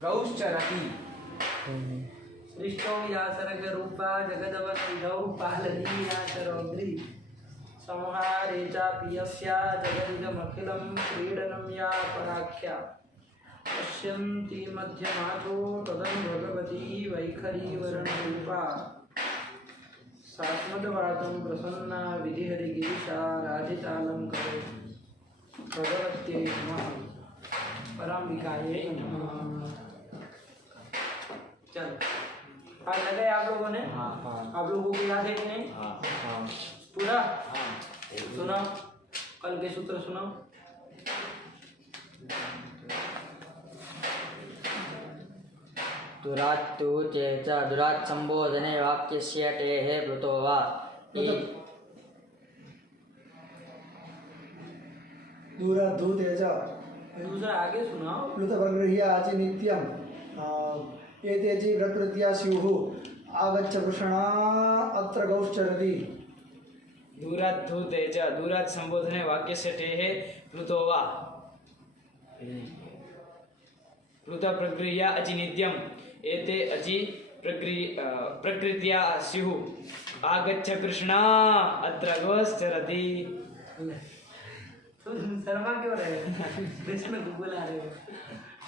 गौश्चरति सृष्टौ या सर्गरूपा जगदवनिधौ पालनीया शरोग्री संहारे चापि यस्या जगदिदमखिलं क्रीडनं या पराख्या पश्यन्ति मध्यमाथो तदनु भगवती वैखरी वर्णरूपा सात्मदवातं प्रसन्ना विधिहरिगिरिशा राधितालं करे भगवत्यै नमः पराम्बिकायै नमः। चलो आज लगे आप लोगों ने? आप लोगों को याद है कि नहीं? पूरा सुनाओ, कल के सूत्र सुनाओ। दुरात्तु चेच दुरात् संबोधने वाक्यस्य टेः प्लुतो वा दूराद्धू तेज दूसरा आगे सुनाओ। प्लुतप्रगृह्य आचि नित्यम एतेजि प्रकृत्या स्युः आगच्छ कृष्णा अत्र गौश्चरति। दूरात् धूते च दूरात् संबोधने वाक्यस्य टेः प्लुतो वा प्लुत प्रगृह्य अचि नित्यम एते अचि प्रकृत्या स्युः आगच्छ कृष्णा अत्र गौश्चरति। शर्मा क्यों रहे? कृष्ण को बुला रहे हो।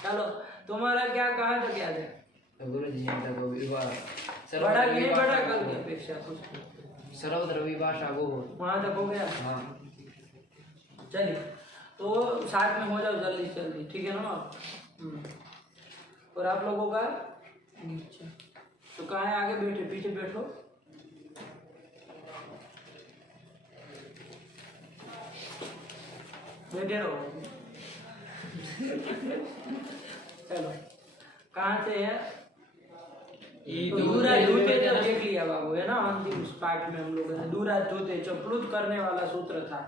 चलो तुम्हारा क्या कहा था? क्या है बड़ा कि नहीं बड़ा? कल की अपेक्षा कुछ सर्वत्र विभाषा वो वहाँ तक हो गया। चलिए तो साथ में हो जाओ जल्दी जल्दी, ठीक है ना? और आप लोगों का नीचे तो कहाँ है? आगे बैठे, पीछे बैठो। बैठे रहो। चलो कहाँ से है? दूरा धूते जब देख लिया बाबू, है ना? अंतिम पार्ट में हम लोगों ने दूरा धूते जो प्लुत करने वाला सूत्र था,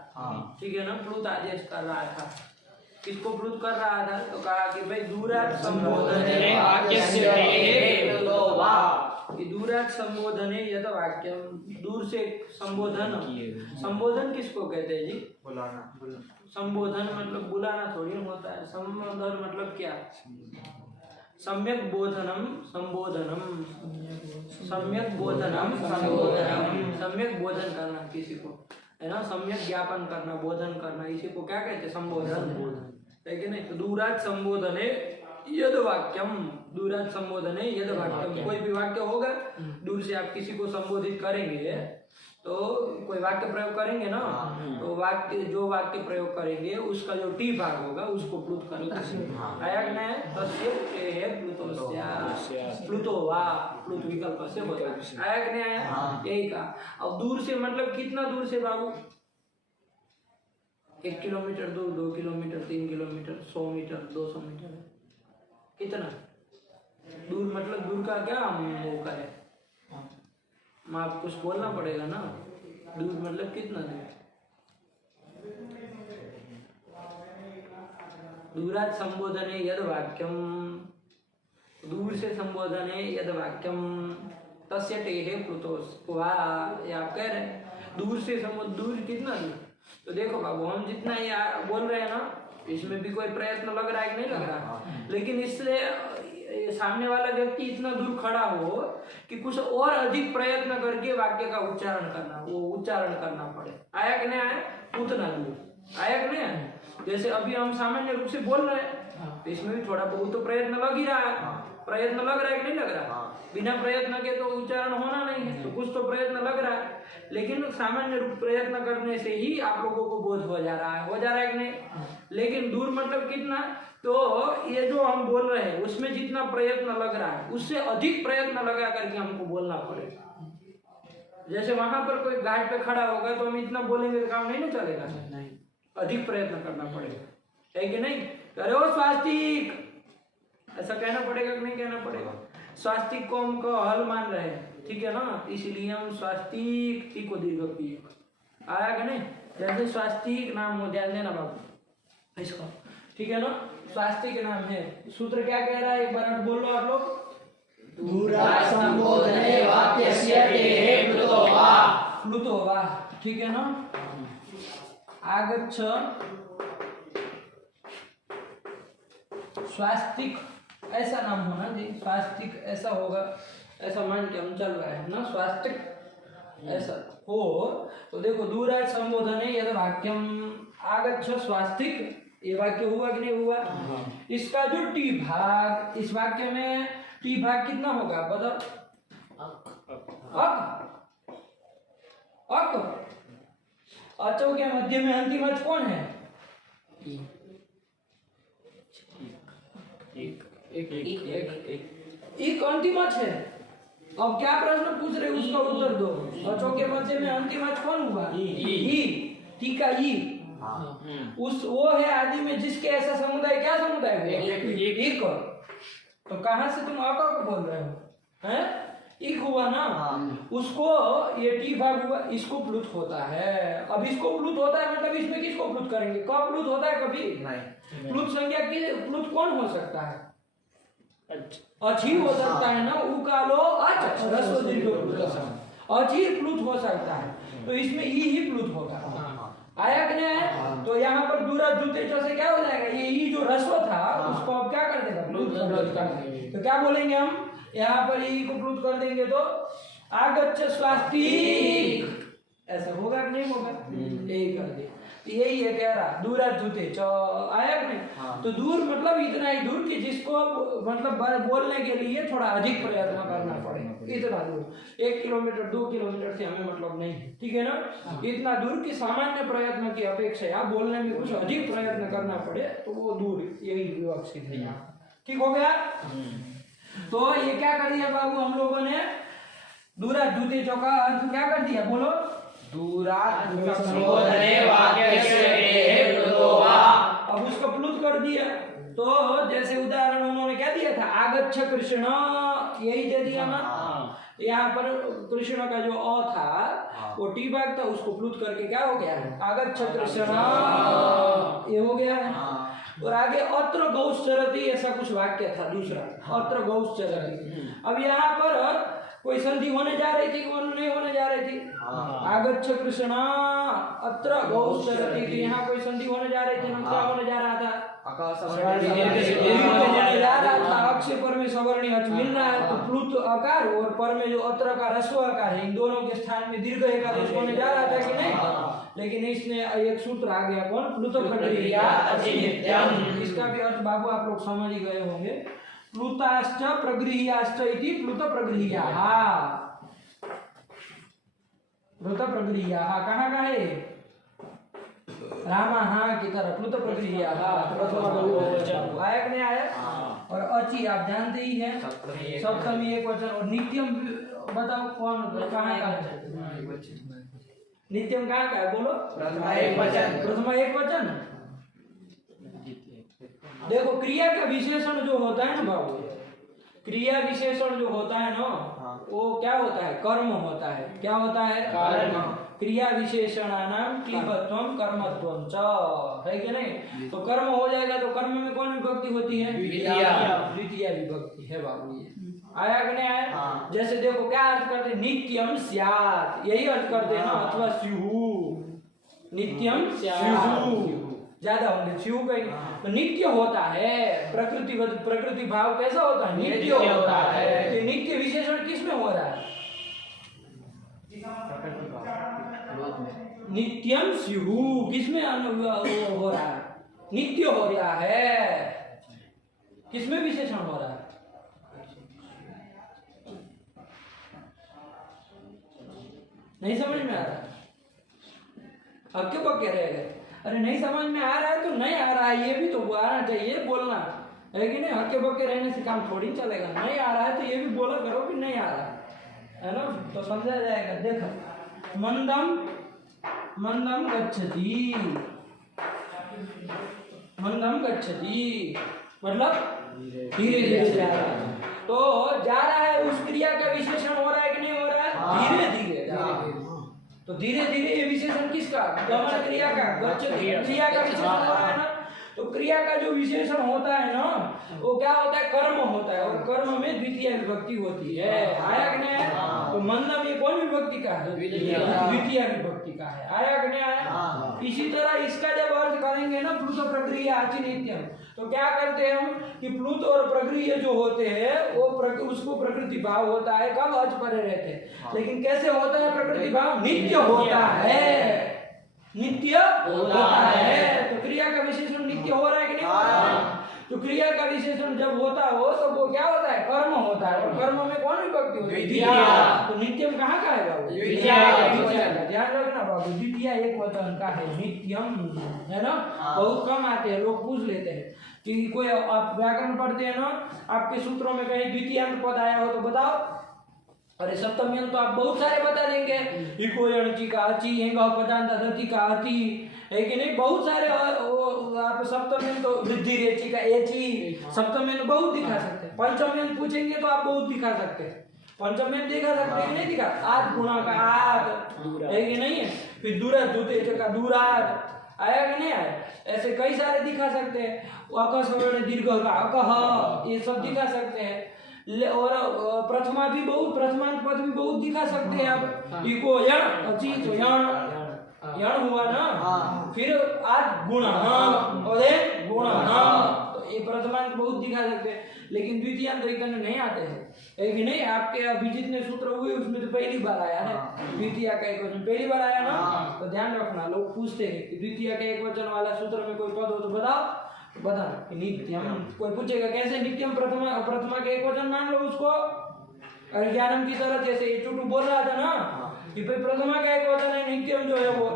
ठीक है ना? प्लुत आदेश कर रहा था। किसको प्लुत कर रहा था? तो कहा कि भाई दूरात् संबोधने वाक्यस्य टेः प्लुतो वा। कि दूरात् संबोधने यद वाक्यम, दूर से संबोधन। संबोधन किसको कहते हैं जी? बुलाना। संबोधन मतलब बुलाना थोड़ी होता है। संबोधन मतलब क्या? सम्यक बोधनम संबोधनम, सम्यक बोधनम संबोधनम। सम्यक बोधन करना किसी को, है ना? सम्यक ज्ञापन करना, बोधन करना, इसी को क्या कहते हैं? संबोधन, है कि नहीं? तो दूरात् संबोधने यद वाक्यम, दूरात् संबोधने यद वाक्यम। कोई भी वाक्य होगा, दूर से आप किसी को संबोधित करेंगे तो कोई वाक्य प्रयोग करेंगे ना, तो वाक्य जो वाक्य प्रयोग करेंगे उसका जो टी भाग होगा उसको प्लुत करना है। आया कि नहीं? तस्य टेः प्लुतोस्या प्लुतो वा, प्लुत विकल्प से होता है। आया कि नहीं आया? यही कहा। अब दूर से मतलब कितना दूर से बाबू? 1 किलोमीटर दूर, 2 किलोमीटर, 3 किलोमीटर, 100 मीटर, 200 मीटर, कितना दूर? मतलब दूर का क्या मौका है? आप कुछ बोलना पड़ेगा ना। दूर मतलब कितना दूर? दूरात् संबोधने यद वाक्यम, दूर से संबोधने यद वाक्यम तस्य टेः प्लुतोस् वा। ये आप कह रहे हैं दूर से दूर कितना दूर? तो देखो बाबू, हम जितना ये बोल रहे हैं ना, इसमें भी कोई प्रयत्न लग रहा है कि नहीं लग रहा? लेकिन इससे सामने वाला व्यक्ति इतना दूर खड़ा हो कि कुछ और अधिक प्रयत्न करके वाक्य का उच्चारण करना, वो उच्चारण करना पड़े। आया कि नहीं आया? उतना दूर आया कि नहीं आया? जैसे अभी हम सामान्य रूप से बोल रहे हैं, इसमें भी थोड़ा बहुत तो प्रयत्न लग ही रहा है। प्रयत्न लग रहा है कि नहीं लग रहा? बिना प्रयत्न के तो उच्चारण होना नहीं है, तो कुछ तो प्रयत्न लग रहा है। लेकिन सामान्य रूप प्रयत्न करने से ही आप लोगों को बोध हो जा रहा है। हो जा रहा है कि नहीं? लेकिन दूर मतलब कितना? तो ये जो हम बोल रहे हैं उसमें जितना प्रयत्न लग रहा है उससे अधिक प्रयत्न लगा करके हमको बोलना पड़ेगा। जैसे वहां पर कोई घाट पे खड़ा होगा तो हम इतना बोलेंगे तो काम नहीं ना चलेगा, नहीं, अधिक प्रयत्न करना पड़ेगा, है कि नहीं? करो स्वास्तिक, ऐसा कहना पड़ेगा कि नहीं कहना पड़ेगा? स्वास्तिक को हम को हल मान रहे हैं, ठीक है ना? इसलिए हम स्वास्तिक टी को दीर्घ किए। आया कि नहीं? जैसे स्वास्तिक नाम हो, ध्यान देना बाबू इसका, ठीक है ना? स्वास्तिक नाम है। सूत्र क्या कह रहा है? एक बार बोलो आप लोग। दूरात् संबोधने वाक्यस्य टेः प्लुतो वा। प्लुतो वा, ठीक है ना? आगच्छ स्वास्तिक ऐसा नाम होना जी, स्वास्तिक ऐसा होगा, ऐसा मान के हम चल रहे हैं ना, स्वास्तिक ऐसा हो। तो देखो दूरात् संबोधने यद वाक्यम आगच्छ स्वास्तिक, ये वाक्य हुआ कि नहीं हुआ? इसका जो टी भाग, इस वाक्य में टी भाग कितना होगा बताओ? अक अचो के मध्य में अंतिम अच कौन है? एक अंतिम अच है। अब क्या प्रश्न पूछ रहे उसका उत्तर दो। अचो के मध्य में अंतिम अच कौन हुआ? ई। टी का ई उस वो है आदि में जिसके ऐसा समुदाय, क्या समुदाय हुआ? एक। तो कहां से तुम अक को बोल रहे हो? हैं? एक हुआ ना, उसको ये टी भाग हुआ, इसको प्लुत होता है। अब इसको प्लुत होता है मतलब इसमें किसको प्लुत करेंगे? कब प्लुत होता है? कभी नहीं। प्लुत संज्ञा की प्लुत कौन हो सकता है? अच्छी हो सकता है ना, उ कालो अच रस्व दीर्घ प्लुत अच्छी प्लुत हो सकता है, तो इसमें ई ही प्लुत होगा। आया कि नहीं? तो यहाँ पर दूरात् जुते से क्या हो जाएगा? ये ई जो रस्व था उसको अब क्या कर देगा? प्लुत कर देगा। तो क्या बोलेंगे हम? यहाँ पर ई को प्लुत कर देंगे तो आगच्छ स्वास्तिक, ऐसा होगा कि नहीं होगा? यही कर दे। तो यही है कह रहा दूरात् जुते आया कि नहीं? तो दूर मतलब इतना ही दूर कि जिसको मतलब बोलने के लिए थोड़ा अधिक प्रयत्न करना पड़े, इतना दूर। 1 किलोमीटर 2 किलोमीटर से हमें मतलब नहीं है, ठीक है ना? इतना दूर कि सामान्य प्रयत्न की अपेक्षा बोलने में कुछ अधिक प्रयत्न करना पड़े, तो वो दूर, यही विवक्षित है यहाँ। ठीक हो गया? तो ये क्या कर दिया बाबू हम लोगों ने? दूरात् जुते का अर्थ क्या कर दिया? बोलो। दूरात् संबोधने वाक्यस्य टेः प्लुतो वा। अब उसको प्लुत कर दिया। तो जैसे उदाहरण उन्होंने क्या दिया था? आगच्छ कृष्ण, यही दे दिया ना। यहाँ पर कृष्ण का जो अ था वो टी भाग था, उसको प्लुत करके क्या हो गया? आगच्छ कृष्ण, ये हो गया है। और आगे अत्र गौश्चरति ऐसा कुछ वाक्य था दूसरा, अत्र गौश्चरति। अब यहाँ पर कोई संधि होने जा रही थी कि नहीं होने जा रही थी? आगच्छ कृष्ण अत्र गौश्चरति, तो यहाँ कोई संधि होने जा रही थी ना? क्या होने जा रहा था? होने जा रहा था। अक्षय पर में सवर्णी अच मिल रहा है, तो प्लुत अकार और पर में जो अत्र का ह्रस्व आकार है, इन दोनों के स्थान में दीर्घ एकादेश होने जा रहा था कि नहीं? लेकिन इसने एक सूत्र आ गया कौन? प्लुत प्रक्रिया अचिनित्यम। इसका भी अर्थ बाबू आप लोग समझ ही गए होंगे। प्लुताश्च प्रगृह्याश्च इति प्लुत प्रगृह्याः। प्लुत प्रगृह्याः कहाँ का है? रामाः की तरह प्लुत प्रगृह्याः प्रथमा बहुवचन आया कि नहीं आया? और अचि आप जानते ही हैं, सप्तमी एक वचन। और नित्यम बताओ कौन कहाँ का है? नित्यम कहाँ का है? बोलो। प्रथमा एक वचन। प्रथमा एक वचन। देखो क्रिया का विशेषण जो होता है ना बाबू, क्रिया विशेषण जो होता है ना, वो क्या होता है? कर्म होता है। क्या होता है? कर्म। क्रिया विशेषणानाम क्लीबत्वम कर्मत्वम च, है कि नहीं? तो कर्म हो जाएगा तो कर्म में कौन विभक्ति होती है? द्वितीय विभक्ति है बाबू। ये आया कि नहीं आया? जैसे देखो क्या अर्थ करते हैं? नित्यम स्यात्, यही अर्थ करते हैं ना, अथवा स्युः। नित्यम स्युः ज्यादा होंगे, स्युः कहीं। तो नित्य होता है। प्रकृति भाव कैसा होता है? नित्य होता है। तो नित्य विशेषण किस में हो रहा है? नित्यम स्युः किसमें हो रहा है? नित्य होता है। किसमें विशेषण हो रहा है? नहीं समझ में आ रहा? अब क्यों पक्के रह गए? अरे नहीं समझ में आ रहा है तो नहीं आ रहा है, ये भी तो आना चाहिए, बोलना है कि नहीं? हक्के बक्के रहने से काम थोड़ी चलेगा। नहीं आ रहा है तो ये भी बोला करो कि नहीं आ रहा है ना, तो समझा जाएगा। देखो मंदम मंदम गच्छति, मंदम गच्छति मतलब धीरे धीरे जा रहा है। तो जा रहा है, उस क्रिया का विशेषण हो रहा है कि नहीं हो रहा है? धीरे धीरे जा रहा है। तो धीरे धीरे ये विशेषण किसका? गमन क्रिया का। गच्छति क्रिया का विशेषण हो रहा है ना, तो क्रिया का जो विशेषण होता है ना, वो क्या होता है? कर्म होता है। और कर्म में द्वितीय विभक्ति होती है। आया कि नहीं आया? तो मंदम ये कौन विभक्ति का है? द्वितीय विभक्ति का है। आया कि नहीं आया? इसी तरह इसका जब अर्थ करेंगे ना प्लुत प्रक्रिया आचि नित्यम, तो क्या करते हैं हम कि प्लुत और प्रक्रिया जो होते हैं वो उसको प्रकृति भाव होता है, कब अच परे रहते हैं। लेकिन कैसे होता है प्रकृति भाव? नित्य होता है, नित्य होता है। तो क्रिया का विशेषण नित्य हो रहा है कि नहीं हो रहा है? तो क्रिया का विशेषण जब होता हो तो वो क्या होता है? कर्म होता है। और कर्म में कौन विभक्ति होती है? द्वितीय। तो नित्यम कहाँ का है बाबू? द्वितीय का। ध्यान रखना बाबू, द्वितीय एक वचन का है, नित्यम, है ना? बहुत कम आते हैं, लोग पूछ लेते हैं कि कोई आप व्याकरण पढ़ते हैं ना, आपके सूत्रों में कहीं द्वितीयांत पद आया हो तो बताओ। अरे सप्तमी तो आप बहुत सारे बता देंगे, इको यणची का अची, हेंग पदांत दति का अति, है कि नहीं? बहुत सारे आप सप्तमी तो वृद्धि रेची का एची, सप्तमी तो बहुत दिखा सकते हैं। पंचमी पूछेंगे तो आप बहुत दिखा सकते हैं। पंचमी दिखा सकते हैं कि नहीं दिखा? आद गुणा का आद, है कि नहीं है? फिर दूरा दूतेज का दूराद, आया कि नहीं आया? ऐसे कई सारे दिखा सकते हैं। अक सवर्ण दीर्घ का अकह, ये सब दिखा सकते हैं। और प्रथमा भी बहुत, प्रथमांत पद भी बहुत दिखा सकते हैं आप। इको यण अची तो यण हुआ ना, फिर आज गुण और गुण, तो ये प्रथमांत बहुत दिखा सकते हैं। लेकिन द्वितीयांत इतने नहीं आते हैं, है कि नहीं? आपके अभी जितने सूत्र हुए उसमें तो पहली बार आया है द्वितीय का एक वचन, पहली बार आया ना। तो ध्यान रखना, लोग पूछते हैं कि द्वितीय का एक वचन वाला सूत्र में कोई पद हो तो बताओ, बता नित्यम। कोई पूछेगा कैसे नित्यम, प्रथमा के एक वचन मान लो उसको। अरे ज्ञानम की तरह, जैसे ये टूटू बोल रहा था ना कि भाई प्रथमा का एक वचन है नित्यम जो है वो,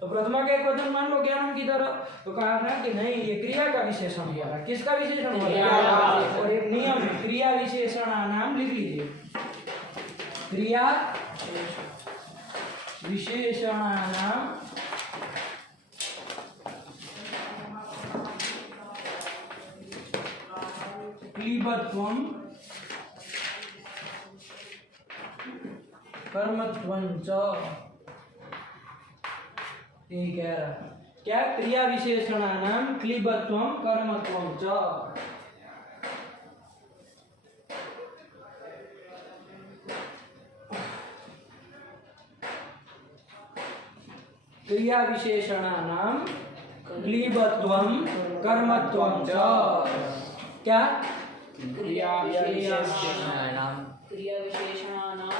तो प्रथमा का एक वचन मान लो ज्ञानम की तरह। तो कहा ना कि नहीं, ये क्रिया का विशेषण हो रहा है। किसका विशेषण हो रहा है? और एक नियम है, क्रिया विशेषण नाम लिख लीजिए। क्रिया विशेषण नाम क्लीबत्वम कर्मत्वं च, ये कह रहा है क्या? क्रिया विशेषणानां क्लीबत्वं कर्मत्वं च। क्रिया विशेषणानां क्लीबत्वं कर्मत्वं च। क्या? क्रिया विशेषणानां क्लीबत्वं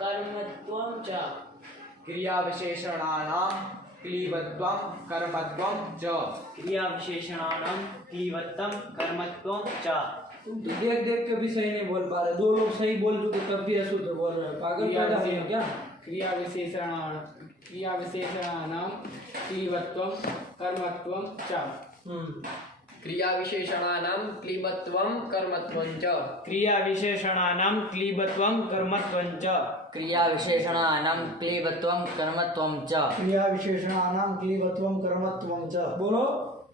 कर्मत्वं च। क्रिया विशेषणानां क्लीबत्वं कर्मत्वं च। क्रिया विशेषणानां क्लीबत्वं कर्मत्वं च। तुम तो देख देख के भी सही नहीं बोल पा रहे। दो लोग सही बोल चुके तब भी अशुद्ध बोल रहे हैं। पागल पैदा हो गए क्या? क्रिया विशेषणानां क्लीबत्वं कर्मत्वं च। क्रिया विशेषणानां क्लीबत्वं कर्मत्वं च। क्रिया विशेषणानां क्लीबत्वं कर्मत्वं च। क्रिया विशेषणानां क्लीबत्वं कर्मत्वं च। क्रिया विशेषणानां क्लीबत्वं कर्मत्वं च। बोलो।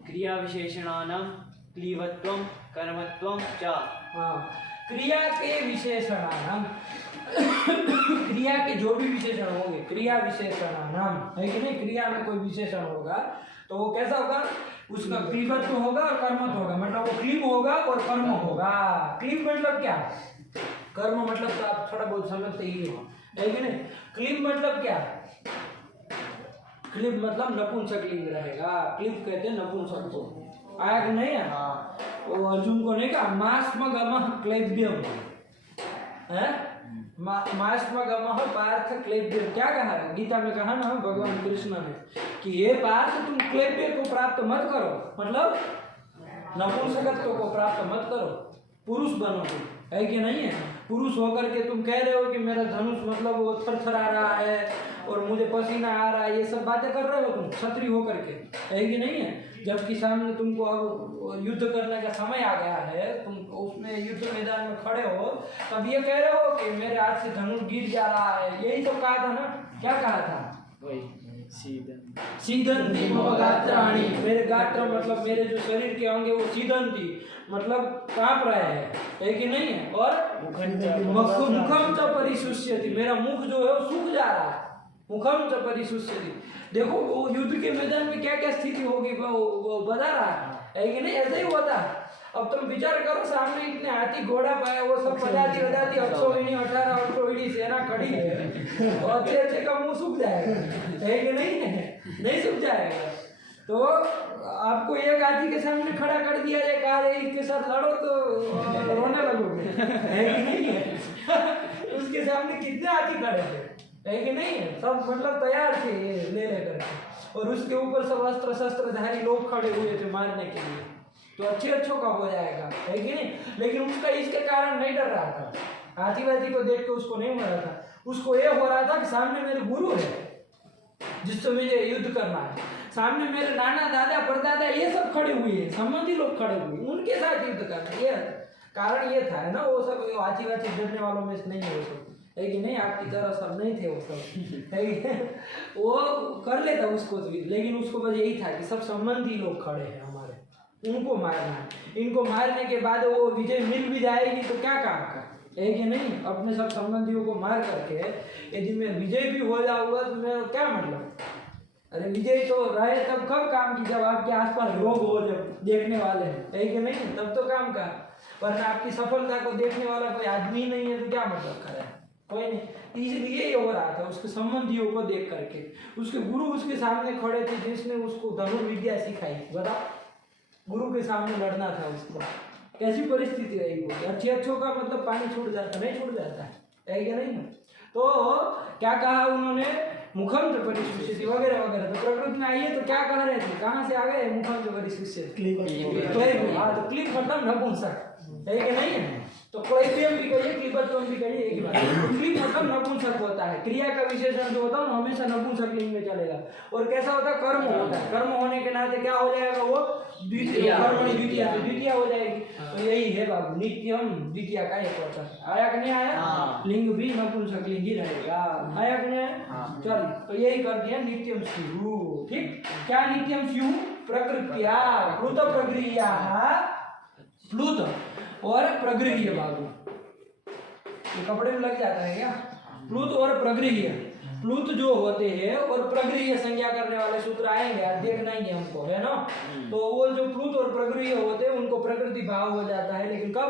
क्रिया विशेषणानां क्लीबत्वं कर्मत्वं च। हाँ, क्रिया के विशेषणानां क्रिया के जो भी विशेषण होंगे, क्रिया विशेषणानां, है कि नहीं? क्रिया में कोई विशेषण होगा तो वो कैसा होगा? उसका क्लीबत्व होगा और कर्मत्व होगा। मतलब वो क्लीब होगा और कर्म होगा। क्लीब मतलब क्या? कर्म मतलब तो आप थोड़ा बहुत समझते ही हो, है कि नहीं? क्लीब मतलब क्या? क्लीब मतलब नपुंसक लिंग रहेगा। क्लीब कहते हैं नपुंसक को। आया कि नहीं है? वो अर्जुन को नहीं कहा मास्म गमः क्लेब्यम है? मास्म गमः पार्थ क्लेब्यम, क्या कहा है? गीता में कहा ना भगवान कृष्ण ने कि ये पार्थ तुम क्लेब्य को प्राप्त मत करो, मतलब नपुंसकत्व को प्राप्त मत करो, पुरुष बनो तुम, है कि नहीं है? पुरुष होकर के तुम कह रहे हो कि मेरा धनुष मतलब वो थरथरा रहा है और मुझे पसीना आ रहा है, ये सब बातें कर रहे हो तुम क्षत्रिय होकर के, है कि नहीं है? जबकि सामने तुमको अब युद्ध करने का समय आ गया है, तुम उसमें युद्ध मैदान में खड़े हो, तब ये कह रहे हो कि मेरे हाथ से धनुष गिर जा रहा है। यही तो कहा था ना, क्या कहा था? सीदंती मम गात्राणि, मेरे गात्र मतलब मेरे जो शरीर के अंग है वो सीदंती मतलब कांप रहे हैं, है कि नहीं है? और मुखम च परिशुष्यति, मेरा मुख जो है वो सूख जा रहा है। मुखम च परिशुष्यति, देखो वो युद्ध के मैदान में क्या क्या स्थिति होगी वो बता रहा है कि नहीं? ऐसा ही हुआ था। अब तुम विचार करो, सामने इतने हाथी घोड़ा पाया, वो सब बजाती बजाती 18 सेना खड़ी है, तो अच्छे अच्छे का मुंह सूख जाएगा, है कि नहीं? नहीं सूख जाएगा। तो आपको एक हाथी के सामने खड़ा कर दिया जाए, कहा जाए इसके साथ लड़ो तो रोने लगोगे, है कि नहीं? उसके सामने कितने हाथी खड़े थे, है कि नहीं? सब मतलब तैयार थे ले लेकर के, और उसके ऊपर सब अस्त्र शस्त्रधारी लोग खड़े हुए थे मारने के लिए। तो अच्छों का हो जाएगा, है कि नहीं? लेकिन उसका इसके कारण नहीं डर रहा था, हाथी वाथी को देख के उसको नहीं मरा था। उसको ये हो रहा था कि सामने मेरे गुरु है जिससे मुझे युद्ध करना है, सामने मेरे नाना दादा परदादा ये सब खड़े हुए हैं, संबंधी लोग खड़े हुए, उनके साथ युद्ध करना, ये कारण ये था, है ना? वो सब हाथी वाथी डरने वालों में से नहीं है वो सब, है कि नहीं? आपकी तरह सब नहीं थे वो सब, है कि? वो कर लेता उसको, लेकिन उसको बस यही था कि सब संबंधी लोग खड़े हैं हमारे, उनको मारना है। इनको मारने के बाद वो विजय मिल भी जाएगी तो क्या काम का, है कि नहीं? अपने सब संबंधियों को मार करके यदि मैं विजय भी हो जाऊंगा तो मैं क्या मतलब? अरे विजय तो रहे तब कब काम की, जब आपके आसपास लोग हो, जब देखने वाले हैं, है कि नहीं? तब तो काम का। वरना आपकी सफलता को देखने वाला कोई आदमी नहीं है तो क्या मतलब करे, कोई नहीं। इसलिए ये हो रहा था, उसके संबंधियों को देख करके। उसके गुरु उसके सामने खड़े थे जिसने उसको धनुर्विद्या सिखाई। बताओ, गुरु के सामने लड़ना था उसको, कैसी परिस्थिति रही वो? अच्छों का मतलब पानी छूट जाता, नहीं छूट जाता है कि नहीं? तो क्या कहा उन्होंने? मुखम च परिशिष्यति वगैरह वगैरह। तो प्रकृति में आइए तो क्या कह रहे थे, कहाँ से आ गए? मुखम च परिशिष्यति, क्लीब मतलब नपुंसक, है कि नहीं है? तो क्लैबियम भी कहिए, क्लीबत्वम भी कहिए, एक ही बात। क्लीब मतलब नपुंसक होता है, क्रिया का विशेषण जो होता है हमेशा नपुंसक लिंग में चलेगा। और कैसा होता है? कर्म होता है, कर्म होने के नाते क्या हो जाएगा? वो द्वितीय, कर्मणि द्वितीया, तो द्वितीया हो जाएगी। तो यही है बाबू, नित्यम द्वितीया का एक वचन आया कि नहीं आया? लिंग भी नपुंसक लिंग ही रहेगा, आया कि नहीं आया? चल, तो यही कर दिया नित्यम स्यु। ठीक, क्या नित्यम स्यु? प्रकृत्या प्लुत प्रक्रिया, प्लुत और प्रगृह्य बाबू, ये कपड़े में लग जाता है क्या? प्लुत और प्रगृह्य, प्लुत जो होते हैं और प्रगृह्य संज्ञा करने वाले सूत्र आएंगे, आज देखना ही है हमको, है ना? तो वो जो प्लुत और प्रगृह्य होते हैं उनको प्रकृति भाव हो जाता है, लेकिन कब?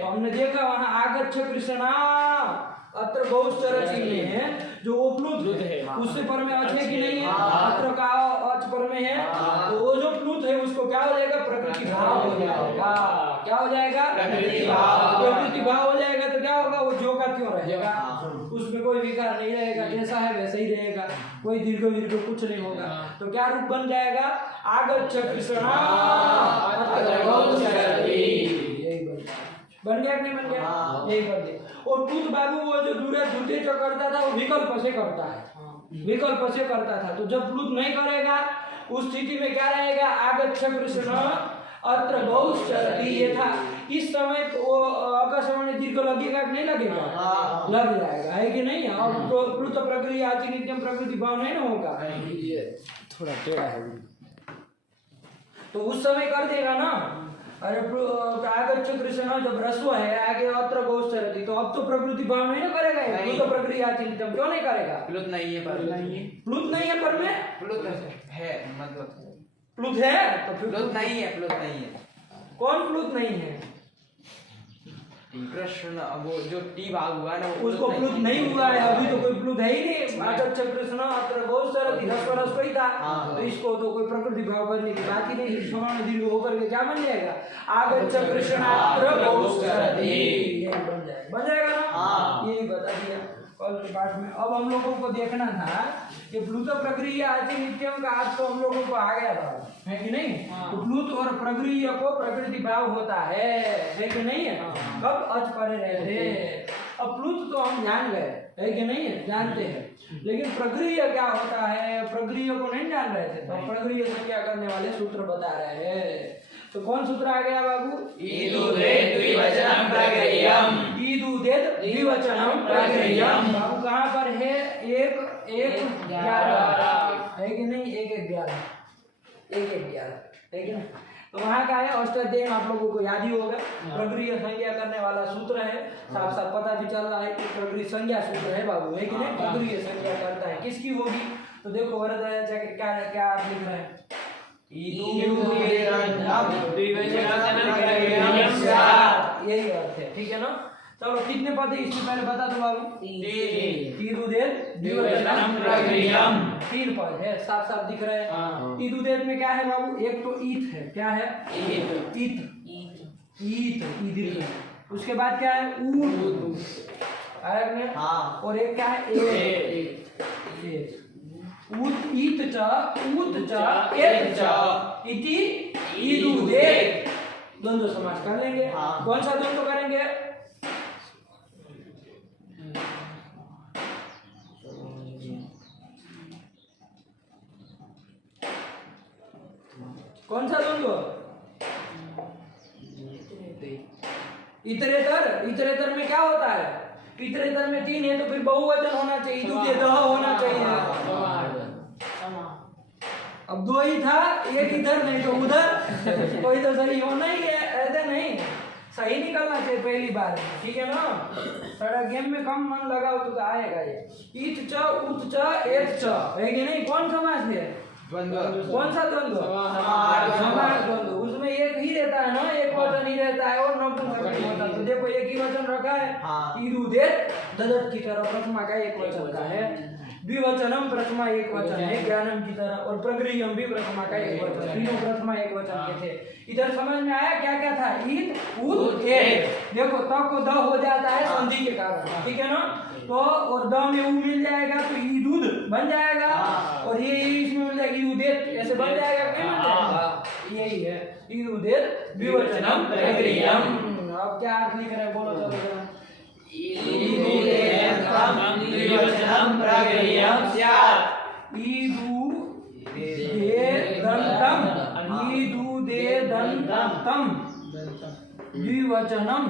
तो हमने देखा वहां आगच्छ कृष्णा अत्र बहुचरति में जो वो प्लुत है उससे पर में अच है कि नहीं है? अत्र का अच पर में है, तो वो जो प्लुत है उसको क्या हो जाएगा? प्रकृति भाव हो जाएगा। क्या हो जाएगा? प्रकृति भाव। प्रकृति भाव हो जाएगा तो क्या होगा? वो जो का त्यों रहेगा, उसमें कोई विकार नहीं रहेगा, जैसा है वैसा ही रहेगा, कोई दीर्घ वीर्घ कुछ नहीं होगा। तो क्या रूप बन जाएगा? आगच्छ कृष्णा अत्र बहुचरति, यही बन गया कि नहीं बन गया? यही कर दे। और प्लुत बाबू वो जो दूर झूठे जो करता था वो विकल्प से करता है, विकल्प से करता था। तो जब प्लुत नहीं करेगा उस स्थिति में क्या रहेगा? आगच्छ कृष्ण अत्र बहुचरति, ये था। इस समय तो वो आकाशवाणी दीर्घ लगेगा कि नहीं लगेगा? लग जाएगा, है कि नहीं? अब तो प्लुत प्रक्रिया आदि नित्यम प्रकृति भाव नहीं ना होगा, थोड़ा टेढ़ा है। तो उस समय कर देगा ना। अरे आगच्छ कृष्ण जब रस्व है आगे अत्र बहुचरति, तो अब तो प्रकृति भाव नहीं ना करेगा, प्लुत प्रक्रिया चिंतन क्यों नहीं करेगा? प्लुत नहीं है, पर प्लुत नहीं है, पर में प्लुत है, मतलब प्लुत है तो फिर प्लुत नहीं है, प्लुत नहीं है। कौन प्लुत नहीं है? कृष्ण, वो जो टी भाग हुआ ना उसको प्लुत नहीं हुआ है, अभी तो कोई प्लुत है ही नहीं। आगच्छ कृष्ण अत्र बहुचरति, रस्व ही था, तो इसको तो कोई प्रकृति भाव करने की बात ही नहीं। समान दीर्घ होकर के क्या बन जाएगा? आगच्छ कृष्ण अत्र बहुचरति, यही बन जाएगा ना। यही बता दिया कल के पाठ में। अब हम लोगों को देखना था कि प्लुत प्रक्रिया आदि नित्यम का आज तो हम लोगों को आ गया था, है कि नहीं? तो प्लुत और प्रक्रिया को प्रकृति भाव होता है कि नहीं है? कब? अच परे रहते। अब प्लुत तो हम जान गए, है कि नहीं है? जानते हैं, लेकिन प्रक्रिया क्या होता है प्रक्रिया को नहीं जान रहे थे। तो प्रक्रिया से क्या करने वाले सूत्र बता रहे हैं। तो कौन सूत्र आ गया बाबू? ईदुदेत द्विवचनम प्रगृह्यम, ईदुदेत द्विवचनम प्रगृह्यम। बाबू कहाँ पर है? 1-1-11, है कि नहीं? 1-1-11, 1-1-11, है कि नहीं? तो वहाँ का है अष्टाध्यायी, आप लोगों को याद ही होगा। प्रक्रिया संज्ञा करने वाला सूत्र है, साफ साफ पता भी चल रहा है कि प्रक्रिया संज्ञा सूत्र है बाबू, है कि नहीं? प्रक्रिया संज्ञा करता है किसकी होगी? तो देखो वरदाचार्य क्या क्या लिख रहे हैं। यही अर्थ है, ठीक है ना। चलो कितने पद है इससे पहले बता दो बाबू। तीन पद है, साफ साफ दिख रहे हैं। ईदुदेत में क्या है बाबू, एक तो ईत है, क्या है ईत, उसके बाद क्या है और एक क्या है ऊत ईत च ऊत च एत च इति ईदुदेत। द्वंद्व समास कर लेंगे। कौन सा द्वंद्व करेंगे, कौन सा द्वंद्व, इतरेतर। इतरेतर में क्या होता है, इतरेतर में तीन है तो फिर बहुवचन होना चाहिए, ईदुदेत होना चाहिए। अब दो ही था, एक इधर नहीं तो उधर, कोई तो सही होना ही है, ऐसे नहीं सही निकलना चाहिए पहली बार, ठीक है ना। थोड़ा गेम में कम मन लगाओ तो आएगा ये। ईत च उत च एत च है कि नहीं, कौन समास है, कौन सा द्वंद्व, समास द्वंद्व। उसमें एक ही रहता है ना, एक वचन ही रहता है और नपुंसक नहीं होता। तो देखो एक ही वचन रखा है, ईदुदेत ददत की तरह प्रथमा का एक वचन का है, द्विवचनम प्रथमा एक वचन है ज्ञानम की तरह, और प्रगृह्यम भी प्रथमा का एक वचन, तीनों प्रथमा एक वचन के थे। इधर समझ में आया क्या क्या था, ईद उद एत। देखो तब को द हो जाता है संधि के कारण, ठीक है ना। तो और द में उ मिल जाएगा तो ईदुद बन जाएगा, और ये इसमें मिल जाएगा ईदुदेत, ऐसे बन जाएगा, क्या बन जाएगा, यही है ईदुदेत द्विवचनम प्रगृह्यम। अब क्या अर्थ लिख रहे हैं बोलो चलो जरा। द्विवचनम प्रगृह्यम स्यात्। ईदुदेदन्तम् ईदुदेदन्तम् द्विवचनम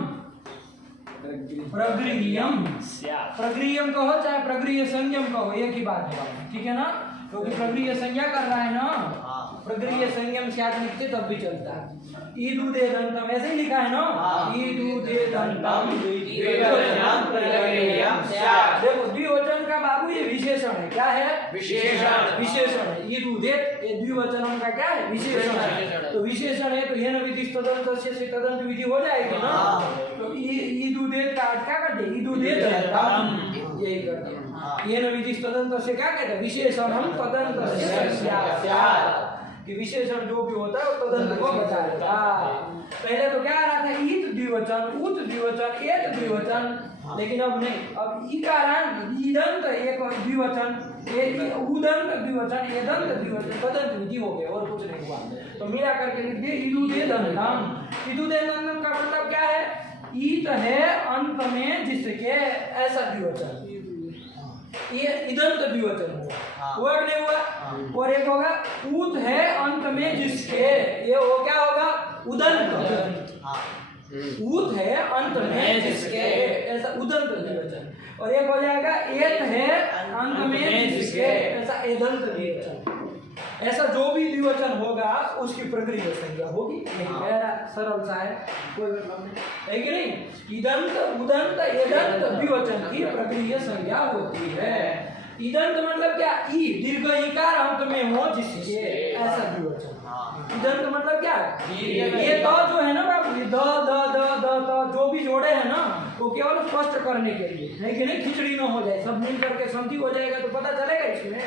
प्रगृह्यम स्यात्। प्रगृह्यम कहो चाहे प्रगृह्य संयम कहो, एक ही बात है, ठीक है ना। क्योंकि प्रगृह्य संज्ञा कर रहा है ना, प्रगृह्य संयम स्यात् लिखते तब भी चलता है। ईदुदेदन्तम् ऐसे ही लिखा है ना, ईदुदेदन्तम् द्विवचनम प्रगृह्यम स्यात्। देखो द्विवचन का बाबू ये विशेषण है, क्या है, विशेषण, विशेषण है। ईदुदेत ये द्विवचनम का क्या है, विशेषण है। तो विशेषण है तो येन विधि तदन्तस्य से तदन्त विधि हो जाएगी ना। तो ईदुदेत का अर्थ क्या करते, ईदुदेदन्तम् यही करते हैं। येन विधि तदन्तस्य क्या कहते हैं, विशेषणम तदन्तस्य स्यात्, कि विशेषण जो भी होता है वो तदंत को बताएगा। पहले तो क्या आ रहा था, ईत द्विवचन उत द्विवचन एत द्विवचन, लेकिन अब नहीं, अब ईकारांत ईदंत एक द्विवचन, उदंत द्विवचन, एदंत द्विवचन, तदंत विधि हो गए और कुछ नहीं हुआ। तो मिला करके लिख दिए ईदुदेदन्तम्। ईदुदेदन्तम् का मतलब क्या है, ईत है अंत में जिसके, ऐसा द्विवचन, ये इदंत द्विवचन हुआ, हुआ कि नहीं हुआ। और एक होगा ऊत है अंत में जिसके, ये वो क्या होगा, उदंत। ऊत है अंत में जिसके, ऐसा उदंत द्विवचन। और एक हो जाएगा एत है अंत में जिसके, ऐसा एदंत द्विवचन। ऐसा जो भी द्विवचन होगा उसकी प्रगृह्य संज्ञा होगी। सरल सा है, कोई मतलब नहीं है कि नहीं। इदंत उदंत एदंत द्विवचन की प्रगृह्य संज्ञा होती है। इदंत मतलब क्या, ई दीर्घ इकार अंत में हो जिसके, ऐसा द्विवचन। इदंत मतलब क्या, ये तो जो है ना बाबू, ये द द द द जो भी जोड़े हैं ना, वो केवल स्पष्ट करने के लिए, नहीं कि नहीं खिचड़ी ना हो जाए, सब मिल करके संधि हो जाएगा तो पता चलेगा इसमें,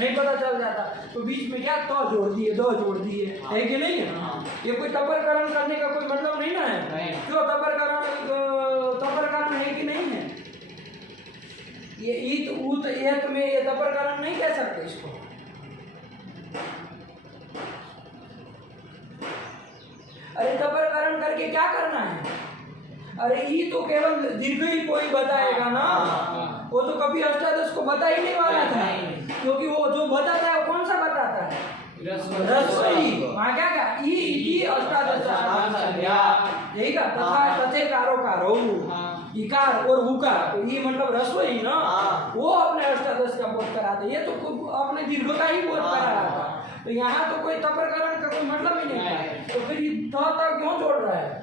नहीं पता चल जाता। तो बीच में क्या तो जोड़ दिए, दो जोड़ दिए, है कि नहीं। ये कोई तपरकरण करने का कोई मतलब नहीं ना है। क्यों तपरकरण है कि नहीं है। ये ईत ऊत एत में ये तपरकरण नहीं कह सकते इसको। अरे तपरकरण करके क्या करना है, अरे ई तो केवल दीर्घ ही कोई बताएगा ना, वो तो कभी अष्टादश को बता ही नहीं वाला था, क्योंकि वो जो बताता है वो कौन सा बताता है, रस्वई। वहाँ क्या क्या ई इति अष्टादश, यही का तथा तथे कारो कारो, इकार और उकार, तो ये मतलब रस्वई ना, वो अपने अष्टादश का बोध कराते, ये तो अपने दीर्घ का ही बोध करा रहा था। तो यहाँ तो कोई तपरकरण का कोई मतलब ही नहीं है। तो फिर ये त क्यों जोड़ रहा है,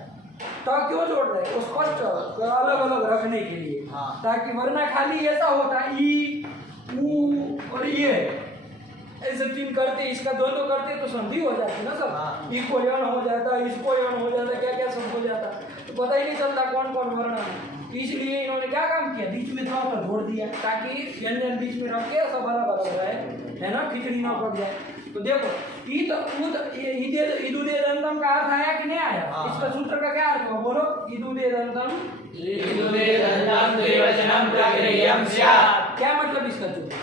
क्यों जोड़ रहे हैं, स्पष्ट अलग अलग रखने के लिए, ताकि वरना खाली ऐसा होता ई ऊ और ये ऐसे तीन करते, इसका दोनों करते तो संधि हो जाती ना सब, इको यण हो जाता, इसको यण हो जाता, क्या क्या सब हो जाता, तो पता ही नहीं चलता कौन कौन वर्ण है। इसलिए इन्होंने क्या काम किया, बीच में थोड़ा सा जोड़ दिया ताकि व्यंजन बीच में रख के सब अलग अलग रहे, है ना, खिचड़ी ना पक जाए। तो देखो ईद उद ईदुदेदंतम का अर्थ आया कि नहीं आया? इसका सूत्र का क्या अर्थ हुआ, बोलो। ईदुदेदंतम द्विवचनम प्रगृह्यम स्यात्। क्या मतलब इसका सूत्र?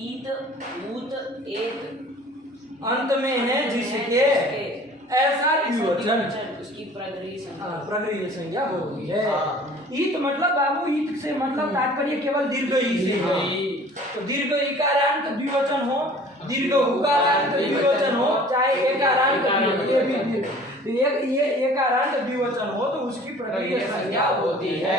ईद ऊत एत अंत में है जिसके ऐसा द्विवचन, उसकी प्रगृही प्रगृह्य संज्ञा होती है। ईत मतलब बाबू, ईत से मतलब तात्पर्य केवल दीर्घ ई से है। तो दीर्घ इकारांत द्विवचन हो, दीर्घ उकारांत द्विवचन हो, चाहे एकारांत ये भी ये एकारांत द्विवचन हो तो उसकी प्रगृह्य संज्ञा होती है।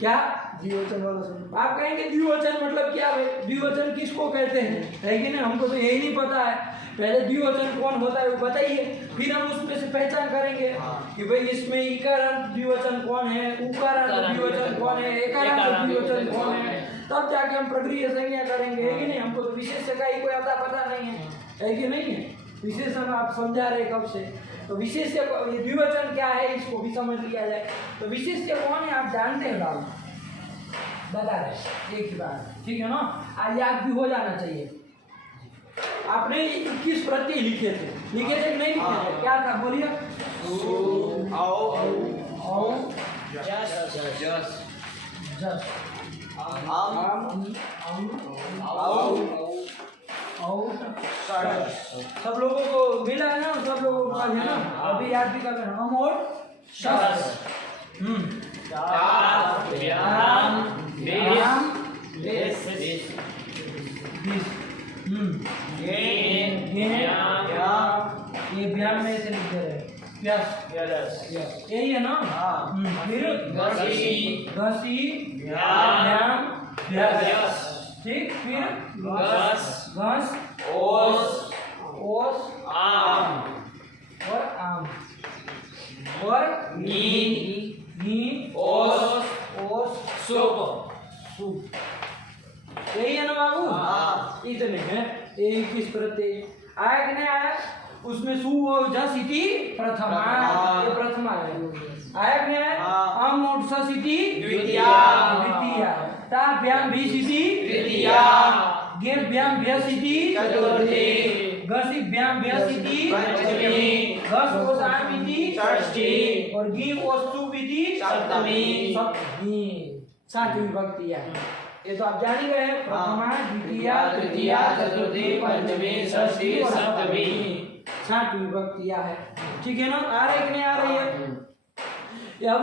क्या द्विवचन वाला संज्ञा। आप कहेंगे द्विवचन मतलब क्या है, द्विवचन किसको कहते हैं, है कि नहीं? हमको तो यही नहीं पता है। पहले द्विवचन कौन होता है वो बताइए, फिर हम उसमें से पहचान करेंगे कि भाई इसमें इकारांत द्विवचन कौन है, उकारांत द्विवचन कौन है, एकारांत द्विवचन कौन है, तब जाके हम प्रगृह्य संज्ञा करेंगे, है कि नहीं? हमको तो विशेष्य का ही कोई अता पता नहीं है कि नहीं है? विशेषण आप समझा रहे कब से, तो विशेष्य ये द्विवचन क्या है इसको भी समझ लिया जाए। तो विशेष्य कौन है आप जानते हैं बाबू, बता रहे एक ही बार, ठीक है ना? आज याद भी हो जाना चाहिए। आपने 21 प्रत्यय लिखे थे कि नहीं लिखे थे? क्या था बोलिए? सब लोगों को मिला है ना, सब लोगों को है ना, अभी याद भी कर लेना। हम और शस्त्र ये व्याम में से लिख दे रहे हैं, यही है ना? फिर घसी व्याम ठीक, फिर घस ओस आम और घी ओस सूप, यही है ना बाबू? इतने हैं। एक किस प्रत्यय आया कि नहीं आया? उसमें सु और जस इति प्रथमा, ये प्रथमा है। आया कि नहीं आया? अम और सस इति द्वितीया, ता व्याम भी इति तृतीया, गे व्याम व्यस इति चतुर्थी, घसी व्याम व्यस इति पंचमी, घस ओस आम इति षष्ठी और गी ओस सूप इति सप्तमी। सातवीं विभक्ति है। ये तो आप जान ही गए, प्रथमा द्वितीया तृतीया चतुर्थी पंचमी षष्ठी सप्तमी, सातवीं विभक्तियां है, ठीक है ना? आ रही कि नहीं आ रही है? अब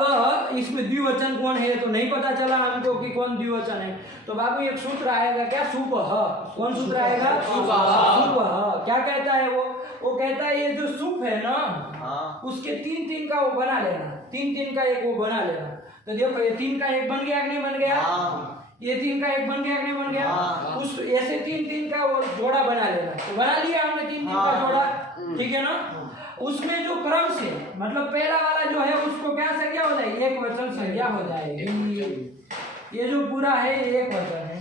इसमें द्विवचन कौन है तो नहीं पता चला हमको कि कौन द्विवचन है, तो बाबू एक सूत्र आएगा, क्या? सुपह। कौन सूत्र आएगा? सुपह। क्या कहता है वो कहता है ये जो सूप है ना, उसके तीन तीन का वो बना लेना, तीन का एक वो बना लेना। तो देखो ये तीन का एक बन गया कि नहीं बन गया? ये तीन का एक बन गया कि नहीं बन गया? उस ऐसे तीन का वो जोड़ा बना लेना, तो बना लिया हमने तीन का जोड़ा, ठीक है ना? उसमें जो क्रम से मतलब पहला वाला जो है उसको क्या संज्ञा हो जाएगी? एक वचन संज्ञा हो जाएगी। ये जो पूरा है ये एक वचन है,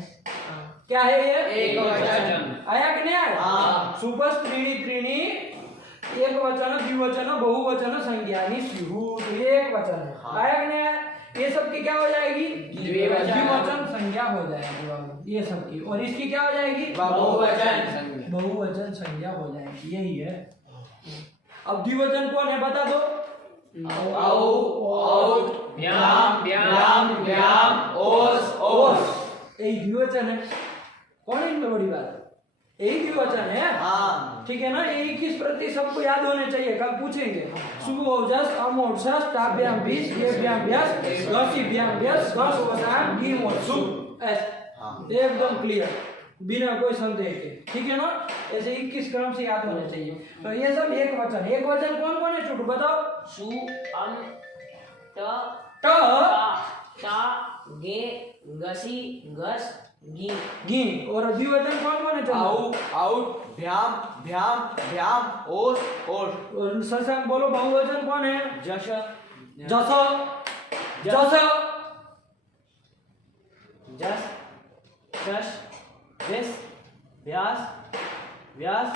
क्या है ये? एक वचन। आया कि नहीं आया? सुपस त्रीणी एक वचन द्विवचन बहुवचन संज्ञानी स्युः, तो ये एक वचन है। आया कि नहीं आया? ये सब की क्या हो जाएगी? द्विवचन संज्ञा हो जाएगी ये सब की, और इसकी क्या हो जाएगी? बहुवचन संज्ञा हो जाएगी, यही है। अब द्विवचन कौन है बता दो? यही द्विवचन है। कौन है इनमें बड़ी बात? यही द्विवचन है, ठीक है ना? यही किस प्रति सबको याद होने चाहिए, कल पूछेंगे। सुबोजस अमोजस ताभ्याम बीस येभ्याम व्यास गसिभ्याम व्यास गस वसाम गी और सुब, एकदम क्लियर बिना कोई संदेह के, ठीक है ना? ऐसे 21 क्रम से याद होने चाहिए। तो ये सब एक वचन। एक वचन कौन कौन है छोटू बताओ? सु अम ट ता गे गसी गस गी गी, और द्विवचन कौन कौन है? आउट भ्याम ओस और सत्संग बोलो बहुवचन कौन है? जश जस शश विस व्यास व्यास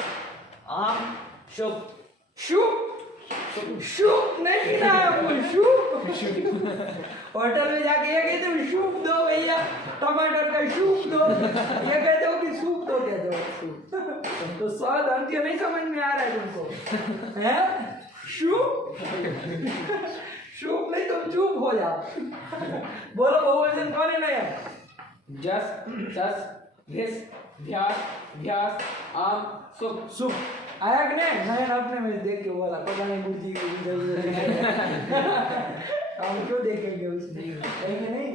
आम शुभ शुभ शुभ नहीं ना वो शुभ होटल में जाके ये कहते हो सूप दो भैया, टमाटर का सूप दो, ये कहते हो कि सूप दो, कहते हो सूप। तो स्वाद अंत्य नहीं समझ में आ रहा है तुमको, हैं? सूप सूप नहीं, तुम चुप हो जाओ। बोलो बहुवचन कौन है नया? जस सस भिस भ्यास भ्यास आम सुख सुप आया कि नहीं? नयन अपने में देख के बोला पता नहीं बुद्धि की हम क्यों देखेंगे उसमें, कहेंगे नहीं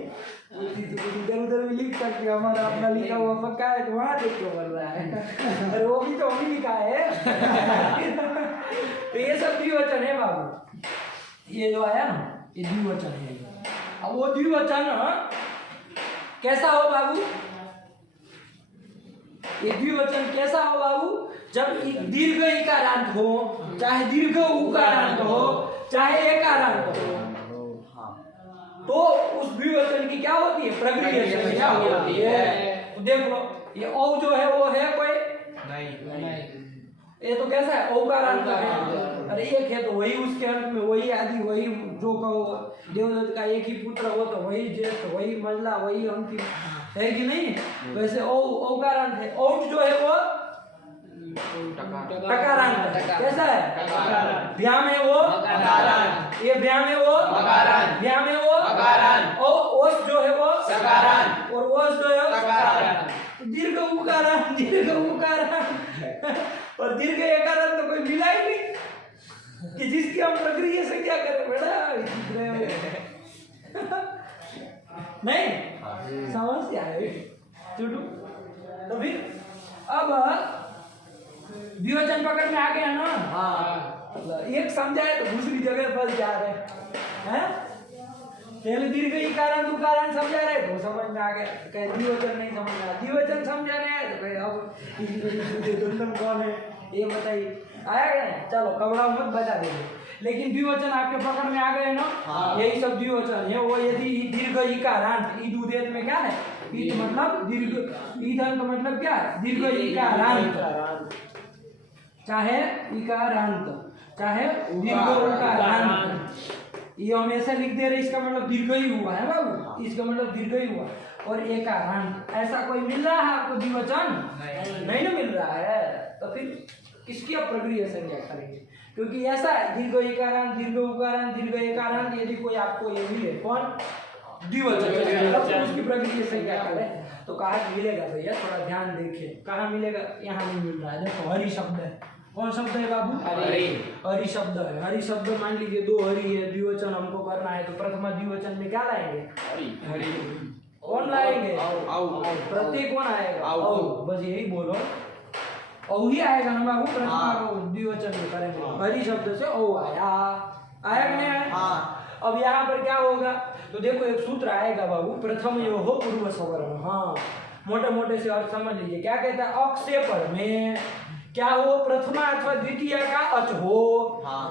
इधर उधर भी लिख करके हमारा अपना लिखा हुआ पक्का है तो वहाँ देख के बोल रहा है। अरे वो भी तो हम ही लिखा है। तो ये सब द्विवचन है बाबू, ये जो आया ना ये द्विवचन है। अब वो द्विवचन कैसा हो बाबू? ये द्विवचन कैसा हो बाबू? जब दीर्घ इकारांत हो, चाहे दीर्घ उकारांत हो, चाहे एकारांत हो, तो उस द्विवचन की क्या होती है? प्रक्रिया संज्ञा होती है। देख लो ये औ जो है वो है कोई नहीं ये तो कैसा है? औकारांत है। अरे एक है तो वही उसके अंत में वही आदि, वही जो कहो देवदत्त का एक ही पुत्र हो तो वही ज्येष्ठ, वही मंडला, वही अंतिम, है कि नहीं? वैसे औकारांत है। औट जो है वो टकारांत है। कैसा है? भ्याम है वो मकारांत। ये भ्याम है वो मकारांत। भ्याम है वो मकारांत। और ओस जो है वो सकारांत। और ओस जो है वो सकारांत। दीर्घ उकारांत, दीर्घ उकारांत और दीर्घ एकारांत तो कोई मिला ही नहीं कि जिसकी हम प्रक्रिया से क्या करें। बड़ा विचित्र है। नहीं समझ से आए चुटू। तो फिर अब द्विवचन पकड़ में आ गया ना? एक समझाए तो दूसरी जगह फंस जा रहे हैं। पहले दीर्घ इकारांत उकारांत समझा रहे तो समझ में आ गया, कहे द्विवचन नहीं समझ में आया। द्विवचन समझा रहे हैं तो कहे अब दंतम कौन है ये बताइए। आया गया? चलो कबड़ा मत बता देंगे। लेकिन द्विवचन आपके पकड़ में आ गए ना? यही सब द्विवचन है। वो यदि दीर्घ इकारांत, ईद उदेत में क्या है? ईद मतलब दीर्घ, ईदंत मतलब क्या है? दीर्घ इकारांत, चाहे इकारांत चाहे दीर्घ उकारांत, ये हमेशा लिख दे रहे, इसका मतलब दीर्घ ही हुआ है बाबू, इसका मतलब दीर्घ ही हुआ। और एकारांत ऐसा कोई मिल रहा है आपको द्विवचन? नहीं ना मिल रहा है। तो फिर किसकी आप प्रक्रिया संज्ञा करेंगे? क्योंकि ऐसा है दीर्घ इकारांत, दीर्घ उकारांत, दीर्घ एकारांत, यदि कोई आपको ये मिले कौन? द्विवचन, उसकी प्रक्रिया संज्ञा करें तो कहाँ मिलेगा भैया? थोड़ा ध्यान देखिए कहाँ मिलेगा। यहाँ नहीं मिल रहा है। देखो हरि शब्द है। कौन शब्द है बाबू? हरि शब्द है। हरि शब्द मान लीजिए दो हरि है, द्विवचन हमको करना है तो प्रथमा द्विवचन में क्या लाएंगे? हरि। कौन लाएंगे? प्रत्येक कौन आएगा? औ। बस यही बोलो, औ ही आएगा ना बाबू। प्रथमा को द्विवचन में करेंगे। हरि शब्द से औ आया। आया कि नहीं आया? अब यहाँ पर क्या होगा? तो देखो एक सूत्र आएगा बाबू, प्रथम यो हो पूर्व सवर्ण। हाँ मोटे मोटे से अर्थ समझ लीजिए। क्या कहता है? अक्ष से पर में क्या हो? प्रथमा अथवा द्वितीय का अच हो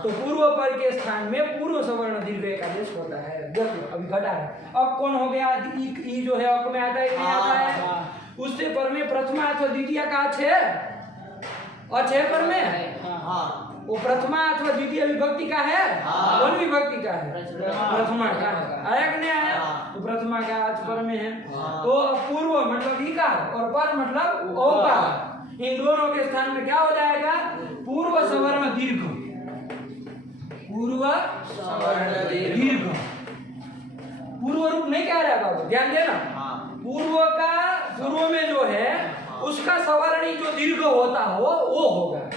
तो पूर्व पर के स्थान में पूर्व सवर्ण दीर्घ एकादेश होता है। देखो अभी घटा है। अब कौन हो गया? ई जो है अक में आता है, नहीं आता है? उससे पर में प्रथमा अथवा द्वितीय का अच है, अच है पर में। वो प्रथमा अथवा द्वितीय विभक्ति का है। कौन विभक्ति का है? प्रथमा का है। आया कि नहीं आया? तो प्रथमा का अच पर में है। तो पूर्व मतलब इकार और पर मतलब ओकार, इन दोनों के स्थान में क्या हो जाएगा? पूर्व सवर्ण दीर्घ। पूर्व सवर्ण दीर्घ। पूर्व रूप नहीं कह रहा है बाबू, ध्यान देना। पूर्व का, पूर्व में जो है उसका सवर्णी जो दीर्घ होता हो वो होगा।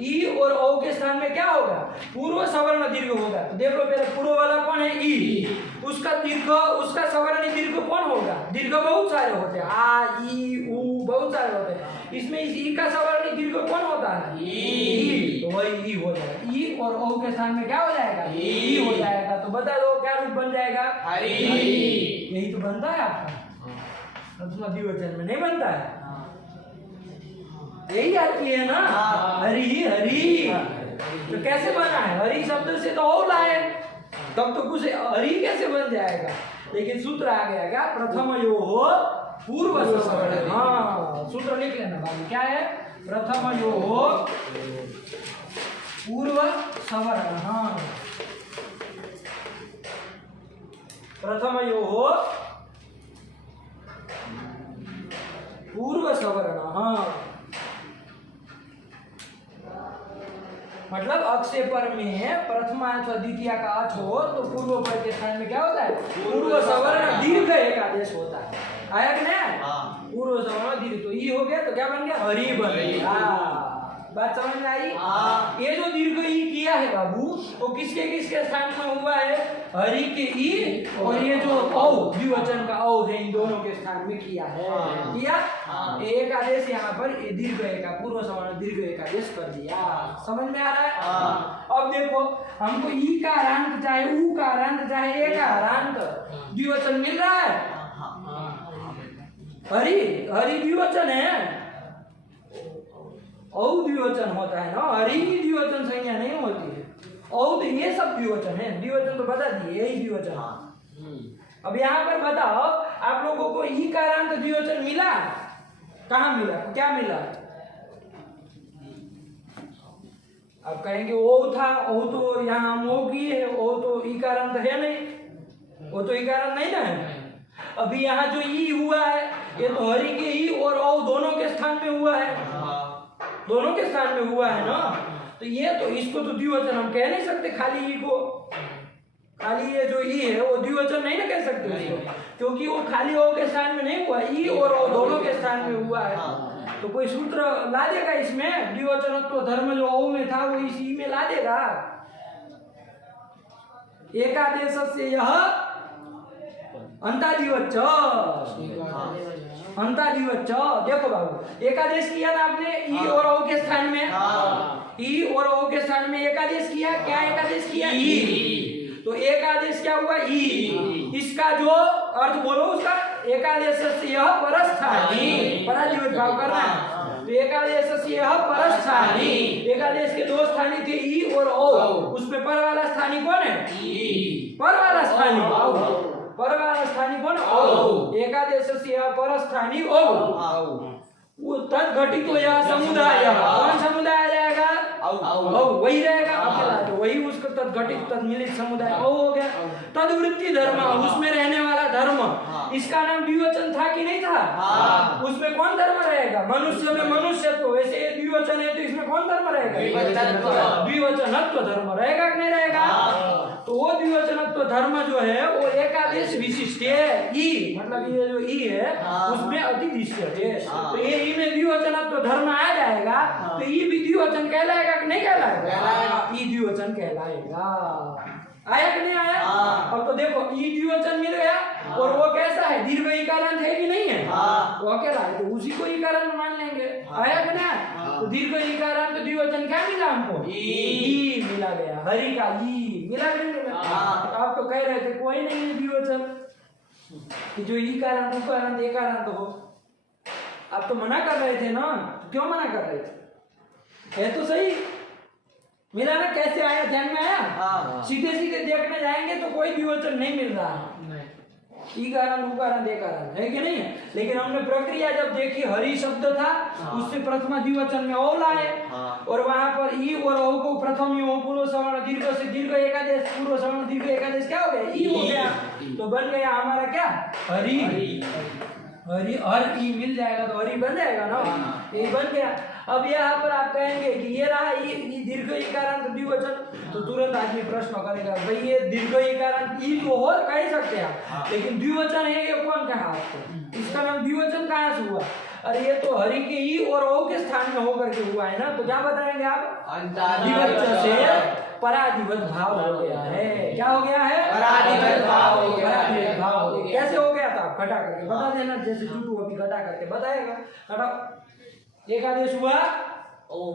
ई और ओ के स्थान में क्या होगा? पूर्व सवर्ण दीर्घ होगा। तो देख लो पहले पूर्व वाला कौन है? ई। उसका दीर्घ, उसका सवर्णी दीर्घ कौन होगा? दीर्घ बहुत सारे होते हैं, आ ई उ बहुत सारे होते हैं। इसमें इस ई का सवर्णी दीर्घ कौन होता है? ई। तो वही ई हो जाएगा। ई और ओ के स्थान में क्या हो जाएगा? ई हो जाएगा। तो बता दो क्या रूप बन जाएगा? हरि। यही तो बनता है आपका द्विवचन में, नहीं बनता है? यही आती है ना? हरि हरि। तो कैसे बना है? हरि शब्द से तो और लाए, तब तो कुछ हरि कैसे बन जाएगा? लेकिन सूत्र आ गया क्या? प्रथम यो हो पूर्व सवर्ण। हाँ, सूत्र लिख लेना बाबू, क्या है? प्रथमयोः पूर्व सवर्ण। हाँ, प्रथमयोः पूर्व सवर्ण। हाँ, मतलब अक्षय पर में प्रथमा अथवा द्वितीय का अच हो तो पूर्व पर के स्थान में क्या होता है? पूर्व सवर्ण दीर्घ एक आदेश होता है। आया कि नहीं? पूर्व सवर्ण दीर्घ, तो ई हो गया तो क्या बन गया? हरि बन गया। बात समझ में आई? ये जो दीर्घ ई किया है बाबू, वो किसके किसके स्थान में हुआ है? हरि के ई और ये जो औ द्विवचन का औ है, इन दोनों के स्थान में किया है। किया? एक आदेश यहाँ पर ये दीर्घ का पूर्व सवर्ण दीर्घ एक आदेश कर दिया। समझ में आ रहा है? अब देखो, हमको ई का हरांत चाहे ऊ का हरांत चाहे ए का हरांत द्विवचन मिल रहा है। हरि हरि द्विवचन है, औ द्विवचन होता है ना, हरि की द्विवचन संज्ञा नहीं होती है। औ तो ये सब द्विवचन है, द्विवचन तो बता दिए, यही द्विवचन। अब यहाँ पर बताओ, आप लोगों को ई का हरांत द्विवचन मिला? कहाँ मिला? क्या मिला? अब कहेंगे ओ था, ओ तो यहाँ हम ओ की है, ओ तो ई का हरांत है नहीं, वो तो ई का हरांत नहीं ना है। अभी यहाँ जो ई हुआ है, ये तो हरि के ई और औ दोनों के स्थान में हुआ है, दोनों के स्थान में हुआ है ना। तो ये तो इसको तो द्विवचन हम कह नहीं सकते, खाली ई को, खाली ये जो ई है वो द्विवचन नहीं ना कह सकते उसको, क्योंकि वो खाली ओ के स्थान में नहीं हुआ, ई और ओ दोनों के स्थान में हुआ है। तो कोई सूत्र ला देगा इसमें, द्विवचनत्व धर्म जो ओ में था वो इस ई में ला देगा। एकादेश से यह अंतादिवच्च, अंतादिवच्च। देखो बाबू, एकादेश किया ना आपने ई और ओ के स्थान में, ई और ओ के स्थान में एकादेश किया। क्या एकादेश किया? ई। तो एकादेश क्या हुआ? ई। इसका जो अर्थ बोलो उसका, एकादेश से यह परस्थानी, परादिवच भाव करना है। तो एकादेश से यह परस्थानी, एकादेश के दो स्थानी थे ई और ओ, उसमें पर वाला स्थानी कौन है? ई। पर वाला स्थानी, पर वाला स्थानी कौन? ओ। एकादेश से पर स्थानी ओ, वो तद घटित हो यह समुदाय, कौन समुदाय आ जाएगा? औ, वही रहेगा अकेला, तो वही उसका तद घटित तद मिलित समुदाय ओ हो गया। तदवृत्ति धर्म, उसमें रहने वाला धर्म, इसका नाम द्विवचन था कि नहीं था? उसमें कौन धर्म रहेगा? मनुष्य में मनुष्यत्व, वैसे ये द्विवचन है तो इसमें कौन धर्म रहेगा? द्विवचनत्व धर्म रहेगा कि नहीं रहेगा? तो वो द्विवचनत्व धर्म जो है वो एकादेश विशिष्ट है। ई मतलब ये जो ई है उसमें अतिदिश्य है, तो ये ई में द्विवचनत्व धर्म आ जाएगा, तो ई भी द्विवचन कहलाएगा कि नहीं कहलाएगा? ई द्विवचन कहलाएगा। आया कि नहीं आया? अब तो देखो, ई द्विवचन मिल गया और वो कैसा है? दीर्घ इकारांत है कि नहीं है? वो अकेला है, तो उसी को इकारांत मान लेंगे। आया कि नहीं? तो दीर्घ इकारांत द्विवचन क्या मिला हमको? ई मिला गया, हरि का ई मिला गया। आप तो कह रहे थे कोई नहीं है द्विवचन, कि जो इकारांत उकारांत एकारांत हो। आप तो मना कर रहे थे ना, तो क्यों मना कर रहे थे? है तो सही, मिला ना? कैसे आया? ध्यान में आया? सीधे सीधे देखने जाएंगे तो कोई द्विवचन नहीं मिल रहा है, इकारांत उकारांत एकारांत है कि नहीं है? लेकिन हमने प्रक्रिया जब देखी, हरि शब्द था, उससे प्रथमा द्विवचन में ओ लाए, और वहां पर ई और ओ को प्रथम यो पूर्व सवर्ण दीर्घ से दीर्घ एकादेश, पूर्व सवर्ण दीर्घ एकादेश क्या हो गया? ई हो गया। तो बन गया हमारा क्या? हरि। हरि, हर ई मिल जाएगा तो हरि बन जाएगा ना, ये बन गया। अब यहाँ पर आप कहेंगे कि ये रहा ई दीर्घ इकारांत द्विवचन, तो तुरंत आदमी प्रश्न करेगा, भाई ये दीर्घ इकारांत ई तो हो कह सकते हैं, लेकिन द्विवचन है ये कौन कहा आपको? इसका नाम द्विवचन कहाँ से हुआ? अरे ये तो हरि के ई और ओ के स्थान में होकर के हुआ है ना, तो क्या बताएंगे आप? द्विवचन से पराधिवत भाव हो गया है। क्या हो गया है? पराधिवत भाव हो गया है। भाव हो गया। कैसे हो गया था? आप घटा करके बता देना, जैसे टूटू अभी घटा करके बताएगा। घटा एकादेश हुआ ओ,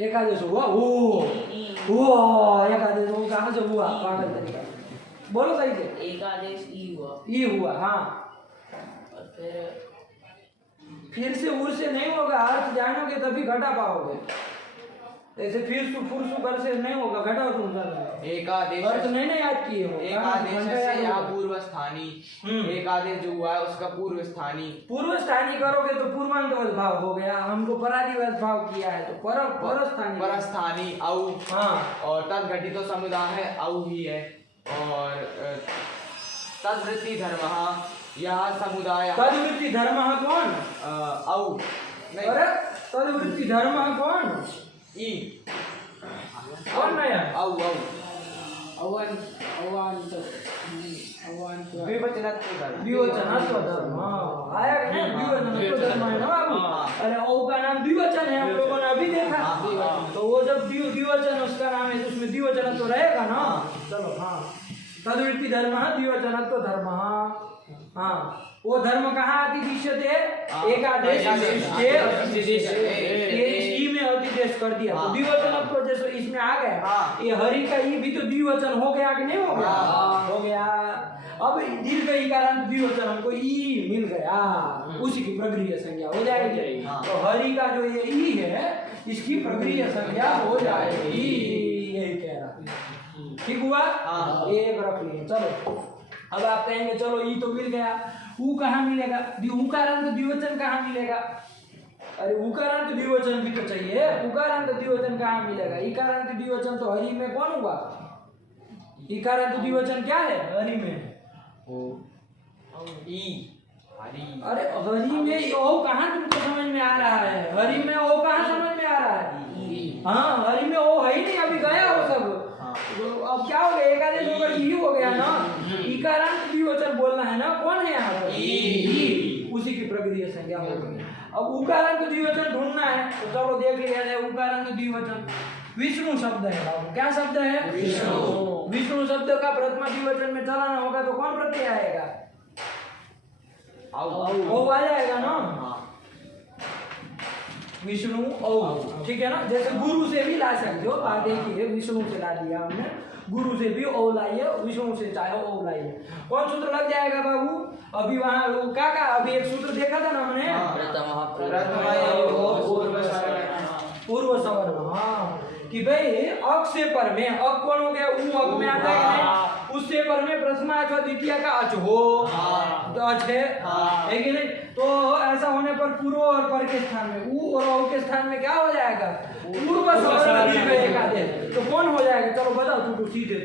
एकादेश हुआ ओ, एकादेश वो कहाँ से हुआ? पागल तरीका बोलो सही से। एकादेश ई हुआ, ई हुआ, हाँ। और फिर से उर से नहीं होगा, अर्थ जानोगे तभी घटा पाओगे। ऐसे फिर फुरसु कर से नहीं होगा, घटाओ तुम ज्यादा। एकादेश और तो नहीं याद किए हो। एकादेश घंटा से याद या होगा। पूर्व स्थानी एकादेश जो हुआ है उसका पूर्व स्थानी पूर्व स्थानी करोगे तो पूर्वांतवद भाव हो गया, हमको परादिवद भाव किया है तो परस्थानी परस्थानी औ हाँ। और तद घटितो समुदाय है औ ही है। और तद्वृत्ति धर्म यह समुदाय तद्वृत्ति धर्म कौन? औ नहीं अरे तद्वृत्ति धर्म कौन? ई कौन नया? औ अवन अवान अवान विवचनत्व धर्म द्विवचनत्व धर्म आया कि नहीं? द्विवचनत्व धर्म है ना बाबू। अरे औ का नाम द्विवचन है, हम लोगों ने अभी देखा। तो वो जब द्विवचन उसका नाम है तो उसमें द्विवचनत्व रहेगा ना। चलो हाँ, तद्वृत्ति धर्म द्विवचनत्व धर्म। हाँ, वो धर्म कहाँ अतिदिश्यते? एकादेश ई में अतिदेश कर दिया तो द्विवचनत्व जैसे इसमें आ गया। ये हरि का ई भी तो द्विवचन हो गया कि नहीं हो गया? हो गया। अब दीर्घ इकारांत द्विवचन हमको ई मिल गया, उसी की प्रक्रिया संज्ञा हो जाएगी। तो हरि का जो ये ई है इसकी प्रक्रिया संज्ञा हो जाएगी, यही कह रहा। ठीक हुआ? एक रख लिए। चलो अब आप कहेंगे चलो ई तो मिल गया, ऊ कहाँ मिलेगा? उकारांत द्विवचन कहाँ मिलेगा? अरे उकारांत द्विवचन भी तो चाहिए। उकारांत द्विवचन कहाँ मिलेगा? इकारांत द्विवचन तो हरि में कौन हुआ? इकारांत द्विवचन क्या है हरि में? ई हरि। अरे हरि में ओ कहाँ तुमको समझ में आ रहा है? हरि में ओ कहाँ समझ में आ रहा है? हाँ, हरि में ओ है ही नहीं, अभी गया हो सब। अब क्या हो गया? एकादेश होकर ई हो गया ना। इकारांत द्विवचन बोलना है ना, कौन है यहाँ पर? ई। उसी की प्रक्रिया संज्ञा हो गई। अब उकारांत द्विवचन ढूंढना है तो चलो देख लिया जाए। उकारांत द्विवचन विष्णु शब्द है बाबू। क्या शब्द है? विष्णु। विष्णु शब्द का प्रथमा द्विवचन में चलाना होगा तो कौन प्रत्यय आएगा? ओ आ जाएगा ना। विष्णु औ, ठीक है ना। जैसे गुरु से भी ला सकते हो, बात एक ही है। विष्णु से ला दिया हमने, गुरु से भी ओ लाइए, विष्णु से चाहे ओ लाइए। कौन सूत्र लग जाएगा बाबू? अभी वहाँ क्या अभी एक सूत्र देखा था ना हमने, पूर्व सवर्ण। हाँ, कि भाई अक से पर में, अक कौन हो गया? ऊ अक में आता है नहीं? उससे पर में प्रथमा अथवा द्वितीय का अच हो तो अच है कि नहीं? तो ऐसा होने पर पूर्व और पर के स्थान में ऊ और औ के स्थान में क्या हो जाएगा? पूर्व सवर्ण दीर्घ एकादेश। तो कौन हो जाएगा? चलो बताओ तू सीधे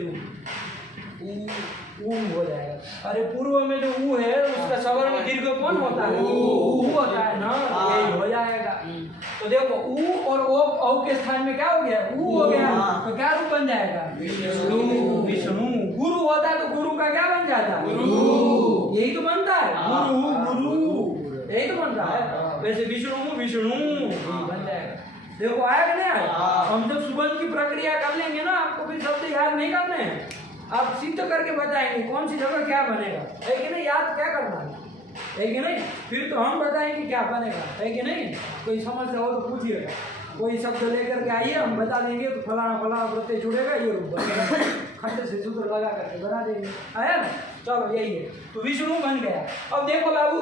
ऊ हो जाएगा। अरे पूर्व में जो ऊ है उसका सवर्ण दीर्घ कौन होता है? ऊ होता है ना, यही हो जाएगा। तो देखो ऊ और ओ औ के स्थान में क्या हो गया? ऊ हो गया। तो क्या रूप बन जाएगा? विष्णु। विष्णु। गुरु होता है तो गुरु का क्या बन जाता है? गुरु। यही तो बनता है, गुरु गुरु, यही तो बनता है। वैसे विष्णु विष्णु बन जाएगा। देखो आया कि नहीं आया? हम जब सुबंध की प्रक्रिया कर लेंगे ना, आपको फिर शब्द याद नहीं करने हैं, आप सिद्ध करके बताएंगे कौन सी जगह क्या बनेगा, है कि नहीं? याद क्या करना है कि नहीं? फिर तो हम बताएंगे क्या बनेगा, है कि नहीं? कोई समस्या हो तो पूछिएगा, कोई शब्द लेकर के आइए, हम बता देंगे तो फलाना फलाना प्रत्यय जुड़ेगा, ये रूप बनेगा। खंड से सूत्र लगा करके बना देंगे। आया ना? चलो यही है। तो विष्णु बन गया। अब देखो बाबू,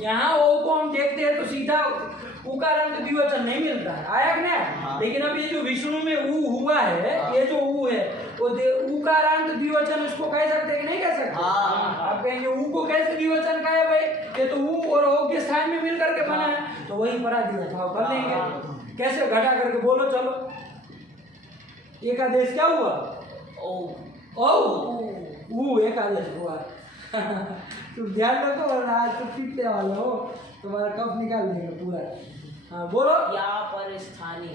यहाँ ओ को हम देखते हैं तो सीधा उकारांत द्विवचन नहीं मिलता है। आया कि नहीं? लेकिन अब ये जो विष्णु में ऊ हुआ है, ये जो ऊ है वो उकारांत द्विवचन उसको कह सकते हैं कि नहीं कह सकते? आप कहेंगे ऊ को कैसे द्विवचन का है भाई? ये तो ऊ और ओ के स्थान में मिल करके बना है, तो वही पराधीन भाव कर लेंगे। कैसे? घटा करके बोलो चलो। एकादेश क्या हुआ? ओ ऊ एकादेश हुआ। तुम ध्यान रखो और आज तो पीटने वाले हो, तुम्हारा कफ निकाल देंगे पूरा। हाँ बोलो। या परस्थानी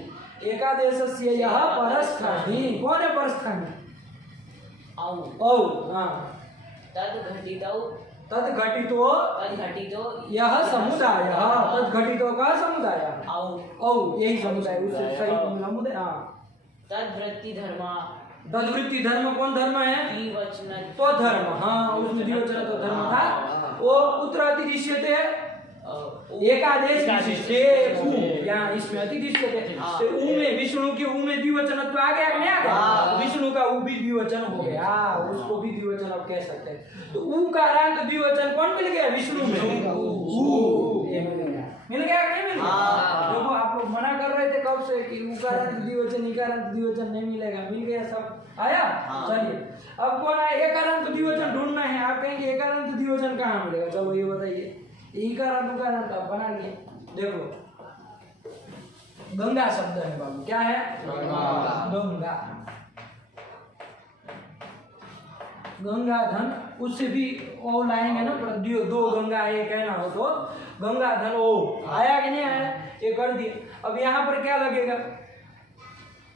एकादेशस्य यः परस्थानी। कौन है परस्थानी? औ। हाँ, तद घटितो यह समुदाय। तद घटितो का समुदाय औ, यही समुदाय, उससे सही समुदाय। हाँ, तद्वृत्ति धर्म। तद्वृत्ति धर्म कौन धर्म है? द्विवचन तो धर्म। हाँ, उसमें द्विवचन तो धर्म था। वो उत्तर अतिदिश्यते एकादेश विशिष्टे ऊ, यहाँ इसमें अतिदिश्यते। तो ऊ में विष्णु के ऊ में द्विवचनत्व आ गया कि नहीं आ गया? विष्णु का ऊ भी द्विवचन हो गया, उसको भी द्विवचन अब कह सकते हैं। तो ऊ का रांत द्विवचन कौन मिल गया? विष्णु में ऊ। मिल गया कि नहीं मिल गया? देखो आप लोग मना कर रहे थे कब से कि उकारांत द्विवचन इकारांत द्विवचन नहीं मिलेगा, मिल गया सब आया। चलिए अब कौन आया, एकारांत द्विवचन ढूंढना है। आप कहेंगे एकारांत द्विवचन कहाँ मिलेगा, चलो ये बताइए। इकारांत उकारांत आप बना लिए। देखो गंगा शब्द है बाबू, क्या है गंगा, गंगा धन, उससे भी ओ लाएंगे ना, दो गंगा एक है ना हो तो गंगा धन ओ आया कि नहीं आया, ये कर दिए। अब यहाँ पर क्या लगेगा,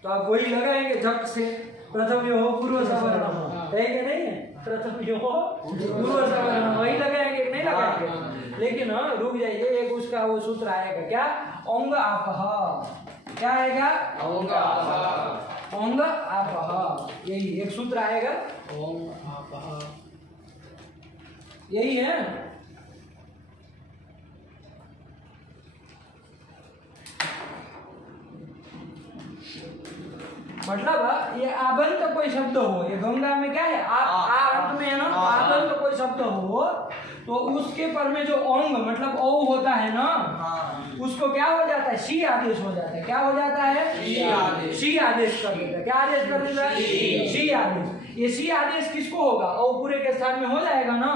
तो आप वही लगाएंगे झट से, प्रथम यो हो पूर्व सवर्ण है कि नहीं है, प्रथम यो हो पूर्व सवर्ण वही लगाएंगे कि नहीं लगाएंगे। लेकिन रुक जाइए, एक उसका वो सूत्र आएगा क्या, ओंग आपह, क्या आएगा ओंग आपह, यही एक सूत्र आएगा ओंग आपह, यही है। मतलब ये आबंत कोई शब्द हो, ये गंगा में क्या है अर्थ में है ना, आबंत कोई शब्द हो तो उसके पर में जो ओंग मतलब ओ होता है ना, उसको क्या हो जाता है, शी आदेश हो जाता है। क्या हो जाता है, शी आदेश कर देता है। क्या आदेश कर देता है, शी आदेश। ये शी आदेश किसको होगा, ओ पूरे के स्थान में हो जाएगा ना,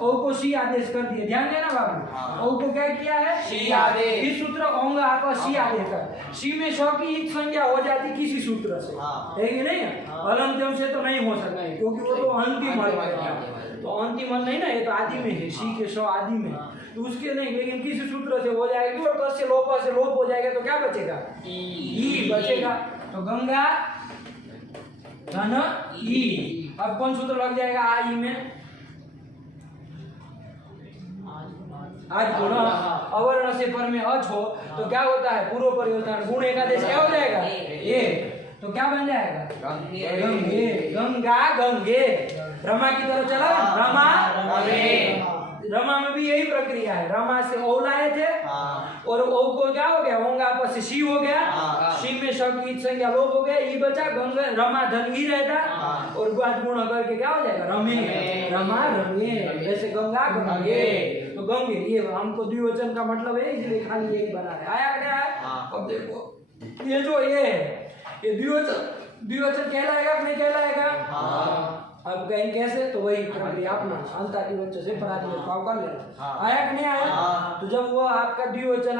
ओ को शी आदेश कर दिया, ध्यान देना बाबू। ओ को क्या किया है, शी आदेश। इस सूत्र ओंग आप शी आदेश कर, शी में श की एक संज्ञा हो जाती किसी सूत्र से, है कि नहीं, अलंत्यम से तो नहीं हो सकता है, क्योंकि वो तो अंतिम है, तो अंतिम नहीं ना, ये तो आदि में है, शी के श आदि में, तो उसके नहीं, लेकिन किसी सूत्र से हो जाएगी और तस्य लोप से लोप हो जाएगा, तो क्या बचेगा, ई बचेगा। तो गंगा धन ई, अब कौन सूत्र लग जाएगा आई में, आज गुण अवर्ण से पर में अच हो तो क्या होता है, पूर्व परिवर्तन गुण एकादेश क्या हो जाएगा ए, तो क्या बन जाएगा गंगे, गंगा गंगे, रमा की तरफ चला, रमा रमा में भी यही प्रक्रिया है, रमा से ओ लाए थे और ओ को क्या हो गया, ओंगा आपस से शी हो गया, शी में शक की संज्ञा लोप हो गया, ई बचा, गंगा रमा धन ई रहता और बाद गुण करके क्या हो जाएगा रमे, रमा रमे, जैसे गंगा गंगे, तो गंगे ये हमको द्विवचन का मतलब है, इसलिए खाली यही बना है। आया क्या है, अब देखो ये जो ये है ये द्विवचन कहलाएगा कि नहीं कहलाएगा, अब कहीं कैसे, तो वही प्रक्रिया अपना अंता के बच्चे से पराधीन भाव कर लेना। आया कि नहीं आया, तो जब वो आपका द्विवचन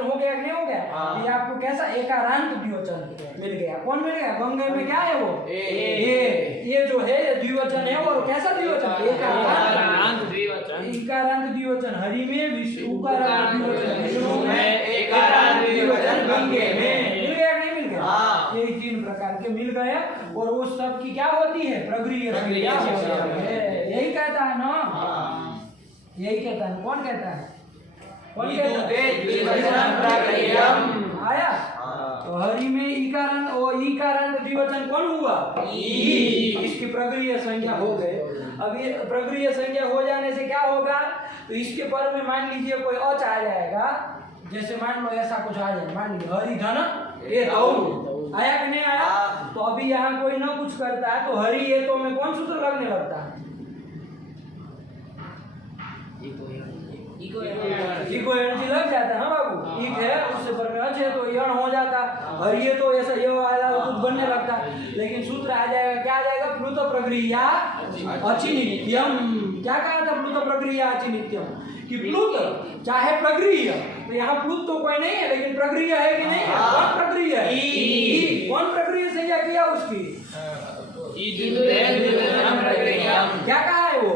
हो गया कि नहीं हो गया, ये आपको कैसा एकारांत द्विवचन मिल गया। कौन मिल गया, गंगे में क्या है वो ये जो है ये द्विवचन है, और कैसा द्विवचन, एकारांत द्विवचन, इकारांत द्विवचन हरि में, उकारांत द्विवचन विष्णु में, एकारांत द्विवचन गंगे में, मिल गया कि नहीं मिल गया, यही तीन प्रकार के मिल गए। और उस सब की क्या होती है, प्रगृह्य संज्ञा, यही कहता है ना, यही कहता है, कौन कहता है, कौन कहता है, आया। तो हरि में इकारांत और इकारांत द्विवचन कौन हुआ, ई, इसकी प्रगृह्य संज्ञा हो गए। अब ये प्रगृह्य संज्ञा हो जाने से क्या होगा, तो इसके पर में मान लीजिए कोई अच आ जाएगा, जैसे मान लो ऐसा कुछ आ जाए, मान लीजिए हरि धन ये तो आया कि नहीं आया, तो अभी यहाँ कोई ना कुछ करता है तो हरि ये तो में कौन सूत्र लगने लगता है, इको एनर्जी लग जाता है ना बाबू, ईक है उससे पर में अच है तो यण हो जाता, हरि ये तो ऐसा ये वाला कुछ बनने लगता, लेकिन सूत्र आ जाएगा, क्या आ जाएगा, प्लुत प्रक्रिया अचिनित्यम। क्या कहा था, प्लुत प्रक्रिया अचिनित्यम, कि प्लुत चाहे प्रक्रिया, तो यहाँ प्लुत तो कोई नहीं है लेकिन प्रक्रिया है कि नहीं है, कौन प्रक्रिया है, कौन प्रक्रिया से क्या किया उसकी, क्या कहा है वो,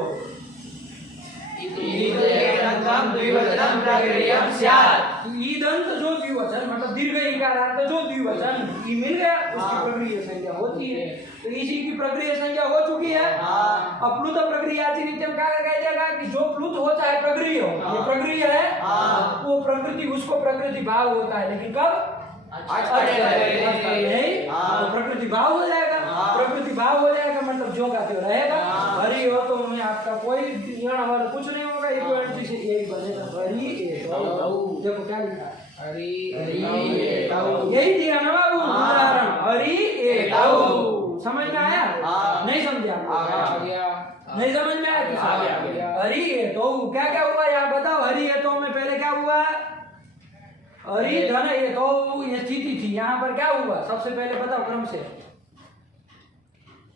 ईदंत जो द्विवचन मतलब दीर्घ इकारांत जो द्विवचन ई मिल गया, उसकी प्रक्रिया संज्ञा होती है, तो इसी की प्रक्रिया संज्ञा हो चुकी है। अब प्लुत प्रक्रिया नित्यम क्या कहा जाएगा, कि जो प्लुत होता है प्रक्रिया, ये प्रक्रिया है, वो प्रकृति उसको प्रकृति भाव होता है, लेकिन कब प्रकृति भाव हो जाएगा, प्रकृति भाव हो जाएगा मतलब जो का त्यो रहेगा, हरि हो तो में आपका कोई कुछ नहीं होगा, यही बनेगा हरि। देखो क्या लिखा है, हरि यही दिया ना बाबू उदाहरण, हरि समझ में आया, नहीं समझा, नहीं समझ में आया, हरि तो क्या क्या हुआ यार बताओ, हरि तो में पहले क्या हुआ, हरि धन ये तो ये स्थिति थी, यहाँ यहाँ पर क्या हुआ सबसे पहले बताओ क्रम से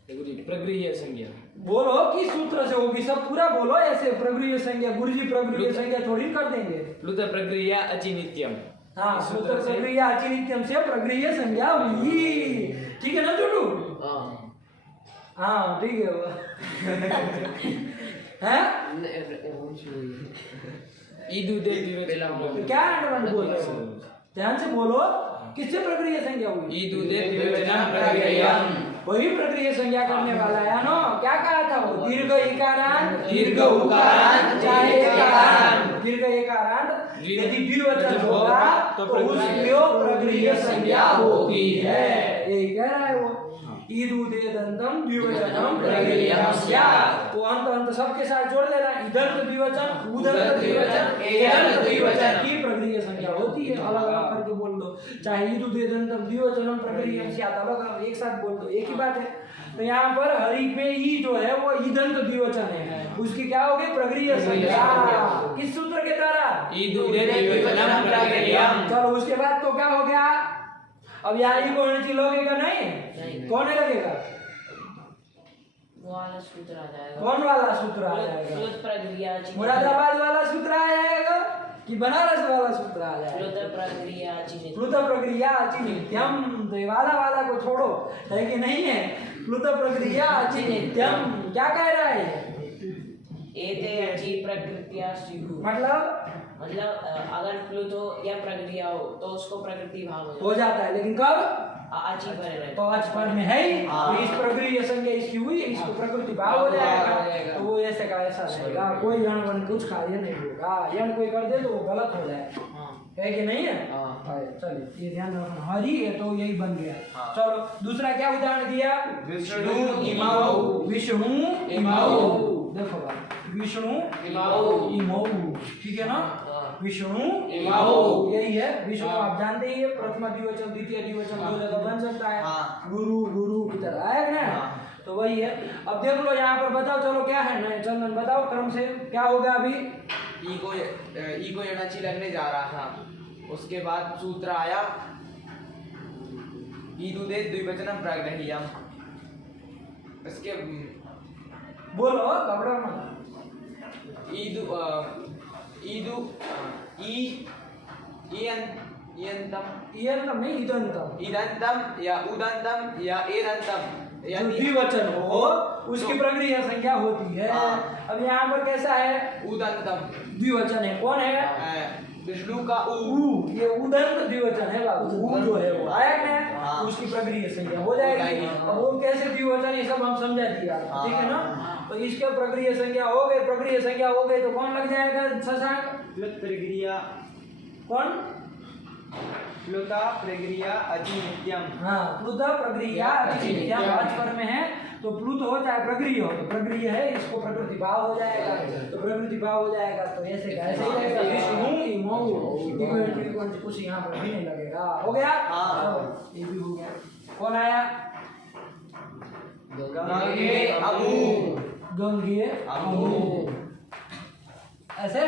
देखो जी प्रगृह्य संज्ञा बोलो किस सूत्र से होगी सब पूरा बोलो ऐसे प्रगृह्य संज्ञा गुरुजी प्रगृह्य संज्ञा थोड़ी कर देंगे प्लुत प्रगृह्य अचि नित्यम हाँ सूत्र प्रगृह्य अचिनित्यम से प्रगृह्य संज्ञा हुई ठीक है ना छोटू हाँ ठीक है वो हैं ईदु दे द्विवचन तो क्या अंडरवन बोल रहे हो ध्यान से बोलो किससे प्रक्रिया संज्ञा हुई ईदु दे द्विवचन प्रगृह्यम वही प्रक्रिया संज्ञा करने वाला है ना क्या कहा था वो दीर्घ इकारांत दीर्घ उकारांत चाहे एकारांत दीर्घ एकारांत यदि द्विवचन होगा तो उसकी प्रक्रिया संज्ञा होती है यही कह रहा है वो ईदु दे दंतम द्विवचनम प्रगृह्यम स्यात् तो अंत सबके साथ जोड़ देना इधर तो द्विवचन उधर तो द्विवचन इधर तो द्विवचन की प्रक्रिया संज्ञा होती है अलग अलग करके बोल दो चाहे ईदु दे दंतम द्विवचनम प्रगृह्यम स्यात् अलग एक साथ बोल दो एक ही बात है तो यहाँ पर हरि पे ई जो है वो ईदंत द्विवचन है उसकी क्या होगी प्रक्रिया संज्ञा किस सूत्र के द्वारा ईदु दे द्विवचनम प्रगृह्यम चलो उसके बाद तो क्या हो गया अब यहाँ ई को नीचे लगेगा नहीं कौन है लगेगा वो वाला सूत्र आ जाएगा कौन वाला सूत्र आ जाएगा प्लुत प्रगृह्य अचि मुरादाबाद वाला सूत्र आ जाएगा कि बनारस वाला सूत्र आ जाएगा प्लुत प्रगृह्य अचि नित्यम प्लुत प्रक्रिया अचि नित्यम तो ये वाला को छोड़ो है कि नहीं है प्लुत प्रक्रिया अचि नित्यम क्या कह रहा है एते अचि प्रकृत्या स्युः मतलब अगर प्लुत हो या प्रगृह्य हो तो उसको प्रकृति भाव हो जाता है लेकिन कब अचि पर रहता तो आज पर में है ही तो इस प्रक्रिया संज्ञा इसकी हुई इसको प्रकृति भाव हो जाएगा तो वो ऐसे का ऐसा रहेगा कोई यण वन कुछ कार्य नहीं होगा यण कोई कर दे तो वो गलत हो जाएगा है कि नहीं है चलिए ये ध्यान रखना हरि है तो यही बन गया चलो दूसरा क्या उदाहरण दिया विष्णु इमाऊ विष्णु इमाऊ देखो विष्णु इमाऊ ठीक है ना विष्णु यही है विष्णु आप जानते ही है प्रथम द्विवचन द्वितीय द्विवचन दो जगह बन सकता है गुरु गुरु की तरह आएगा ना तो वही है अब देख लो यहाँ पर बताओ चलो क्या है ना चंदन बताओ क्रम से क्या होगा अभी ई को यणाची लगने जा रहा था उसके बाद सूत्र आया ईदु दे द्विवचनम प्रगृह्यम इसके बोलो घबरा मत ईदु इयंतम नहीं इदंतम इदंतम या उदंतम या एदंतम जो द्विवचन हो उसकी प्रक्रिया संख्या होती है अब यहाँ पर कैसा है उदंतम द्विवचन है कौन है विष्णु का ये उदंत द्विवचन है बाबू ऊ जो है वो आया ना उसकी प्रक्रिया संख्या हो जाएगी अब वो कैसे द्विवचन ये सब हम समझा दिया ठीक है ना तो इसके प्रक्रिया संख्या हो गई तो कौन लग जाएगा शशांक प्रक्रिया कौन प्लुता प्रक्रिया अचि नित्यम हाँ प्लुत प्रक्रिया अचिनित्यम आज पर में है तो प्लुत हो चाहे प्रक्रिया हो तो प्रक्रिया है इसको प्रकृति भाव हो जाएगा तो प्रकृति भाव हो जाएगा तो ऐसे का ऐसे ही रहेगा विष्णु इमौ कुछ यहाँ पर भी नहीं लगेगा हो गया ये भी हो गया कौन आया गंगे अमू गंगे अमू ऐसे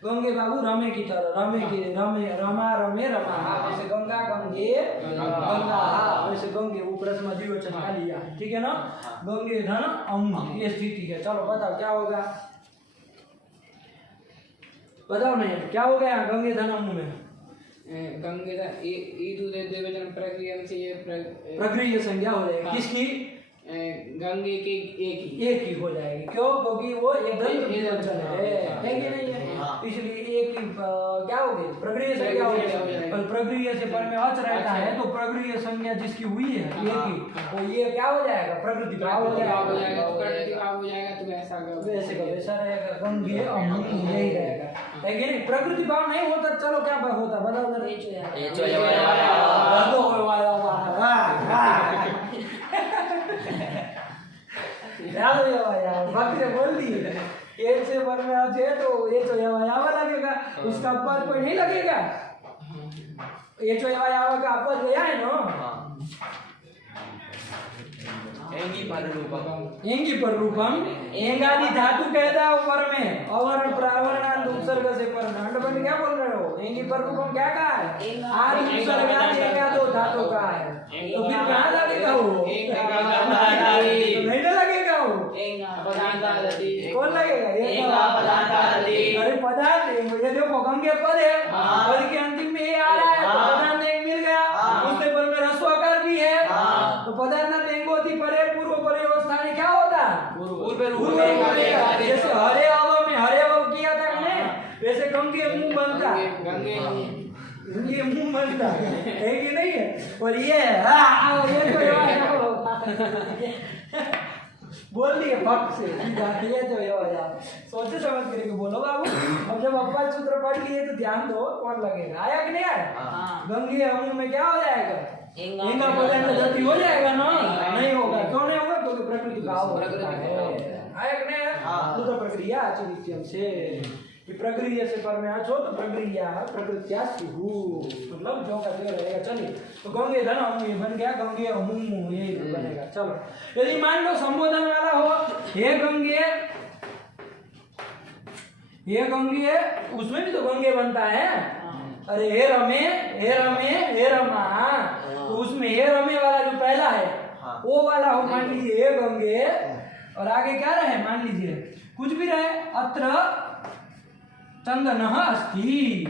गंगे बाबू रमे की तरह रमे वैसे गंगा गंगे गंगा वैसे गंगे ऊपर से द्विवचन का लिया ठीक है ना गंगे धन अम ये स्थिति है चलो बताओ क्या होगा बताओ नहीं क्या हो गया गंगे धन अम में गंगे ईदु दे द्विवचन प्रक्रिया से ये प्रक्रिया संज्ञा हो जाएगी किसकी गंगे के एक ही हो जाएगी क्यों क्योंकि वो एकदम द्विवचन है कि नहीं है इसलिए एक ही क्या हो गई प्रक्रिया संज्ञा हो गई और प्रक्रिया से पर में अच रहता है तो प्रक्रिया संज्ञा जिसकी हुई है एक ही तो ये क्या हो जाएगा प्रकृति भाव हो जाएगा प्रकृति भाव हो जाएगा तो ऐसा वैसे का वैसा रहेगा गंगे अमू यही रहेगा है कि नहीं प्रकृति भाव नहीं होता चलो क्या होता बताओ जरा बोल दी एक से पर में आज है तो ये तो यावा लगेगा उसका पर कोई नहीं लगेगा ये तो यावा का पर गया है ना एंगी पर रूपम एंगादि धातु कहता है ऊपर में अवर्ण प्रावरणांत उपसर्ग से पर अंडवन क्या बोल रहे हो एंगी पर रूपम क्या का है? आदि उपसर्ग या दो धातु का है, तो फिर कहाँ लगेगा वो? तो नहीं ना लगेगा वो। कौन लगेगा? अरे पदार्थ, ये देखो गंगे पद है, पद के अंतिम में ये आ रहा है, तो पदार्थ एक मिल गया, उसके पर में रस्वाकार भी है, तो पदार्थ तेंगोती परे पूर्व परे अवस्था में क्या होता? पूर्व जैसे हरे अव में हरे अव किया था कि नहीं, वैसे गंगे मुंह बनता, गंगे मुंह बनता है कि नहीं है? और ये ये तो बोल दिए फट से, ये तो सोचे समझ करके बोलो बाबू। अब जब अव्वल सूत्र पढ़ लिए तो ध्यान दो, कौन लगेगा? आया कि नहीं आया? गंगे अमू में क्या हो जाएगा? इंगा पदार्थ गति हो जाएगा ना? नहीं होगा। क्यों नहीं होगा? क्योंकि प्रकृति का है। आया कि नहीं आया? तो प्रक्रिया आचरित्यम से प्रक्रिया से पर में आचो तो प्रक्रिया प्रकृत्या सिहु, मतलब जो का जो रहेगा। चलिए, तो गंगे धन अमू ये बन गया, गंगे अमू यही बनेगा। चलो, यदि मान लो संबोधन वाला हो, हे गंगे, ये गंगे, उसमें भी तो गंगे बनता है। अरे हे रमे, हे रमे, हे रमा, तो उसमें हे रमे वाला जो पहला है वो वाला हो, मान लीजिए हे गंगे, और आगे क्या रहे मान लीजिए कुछ भी रहे, अत्र चंदन अस्ति,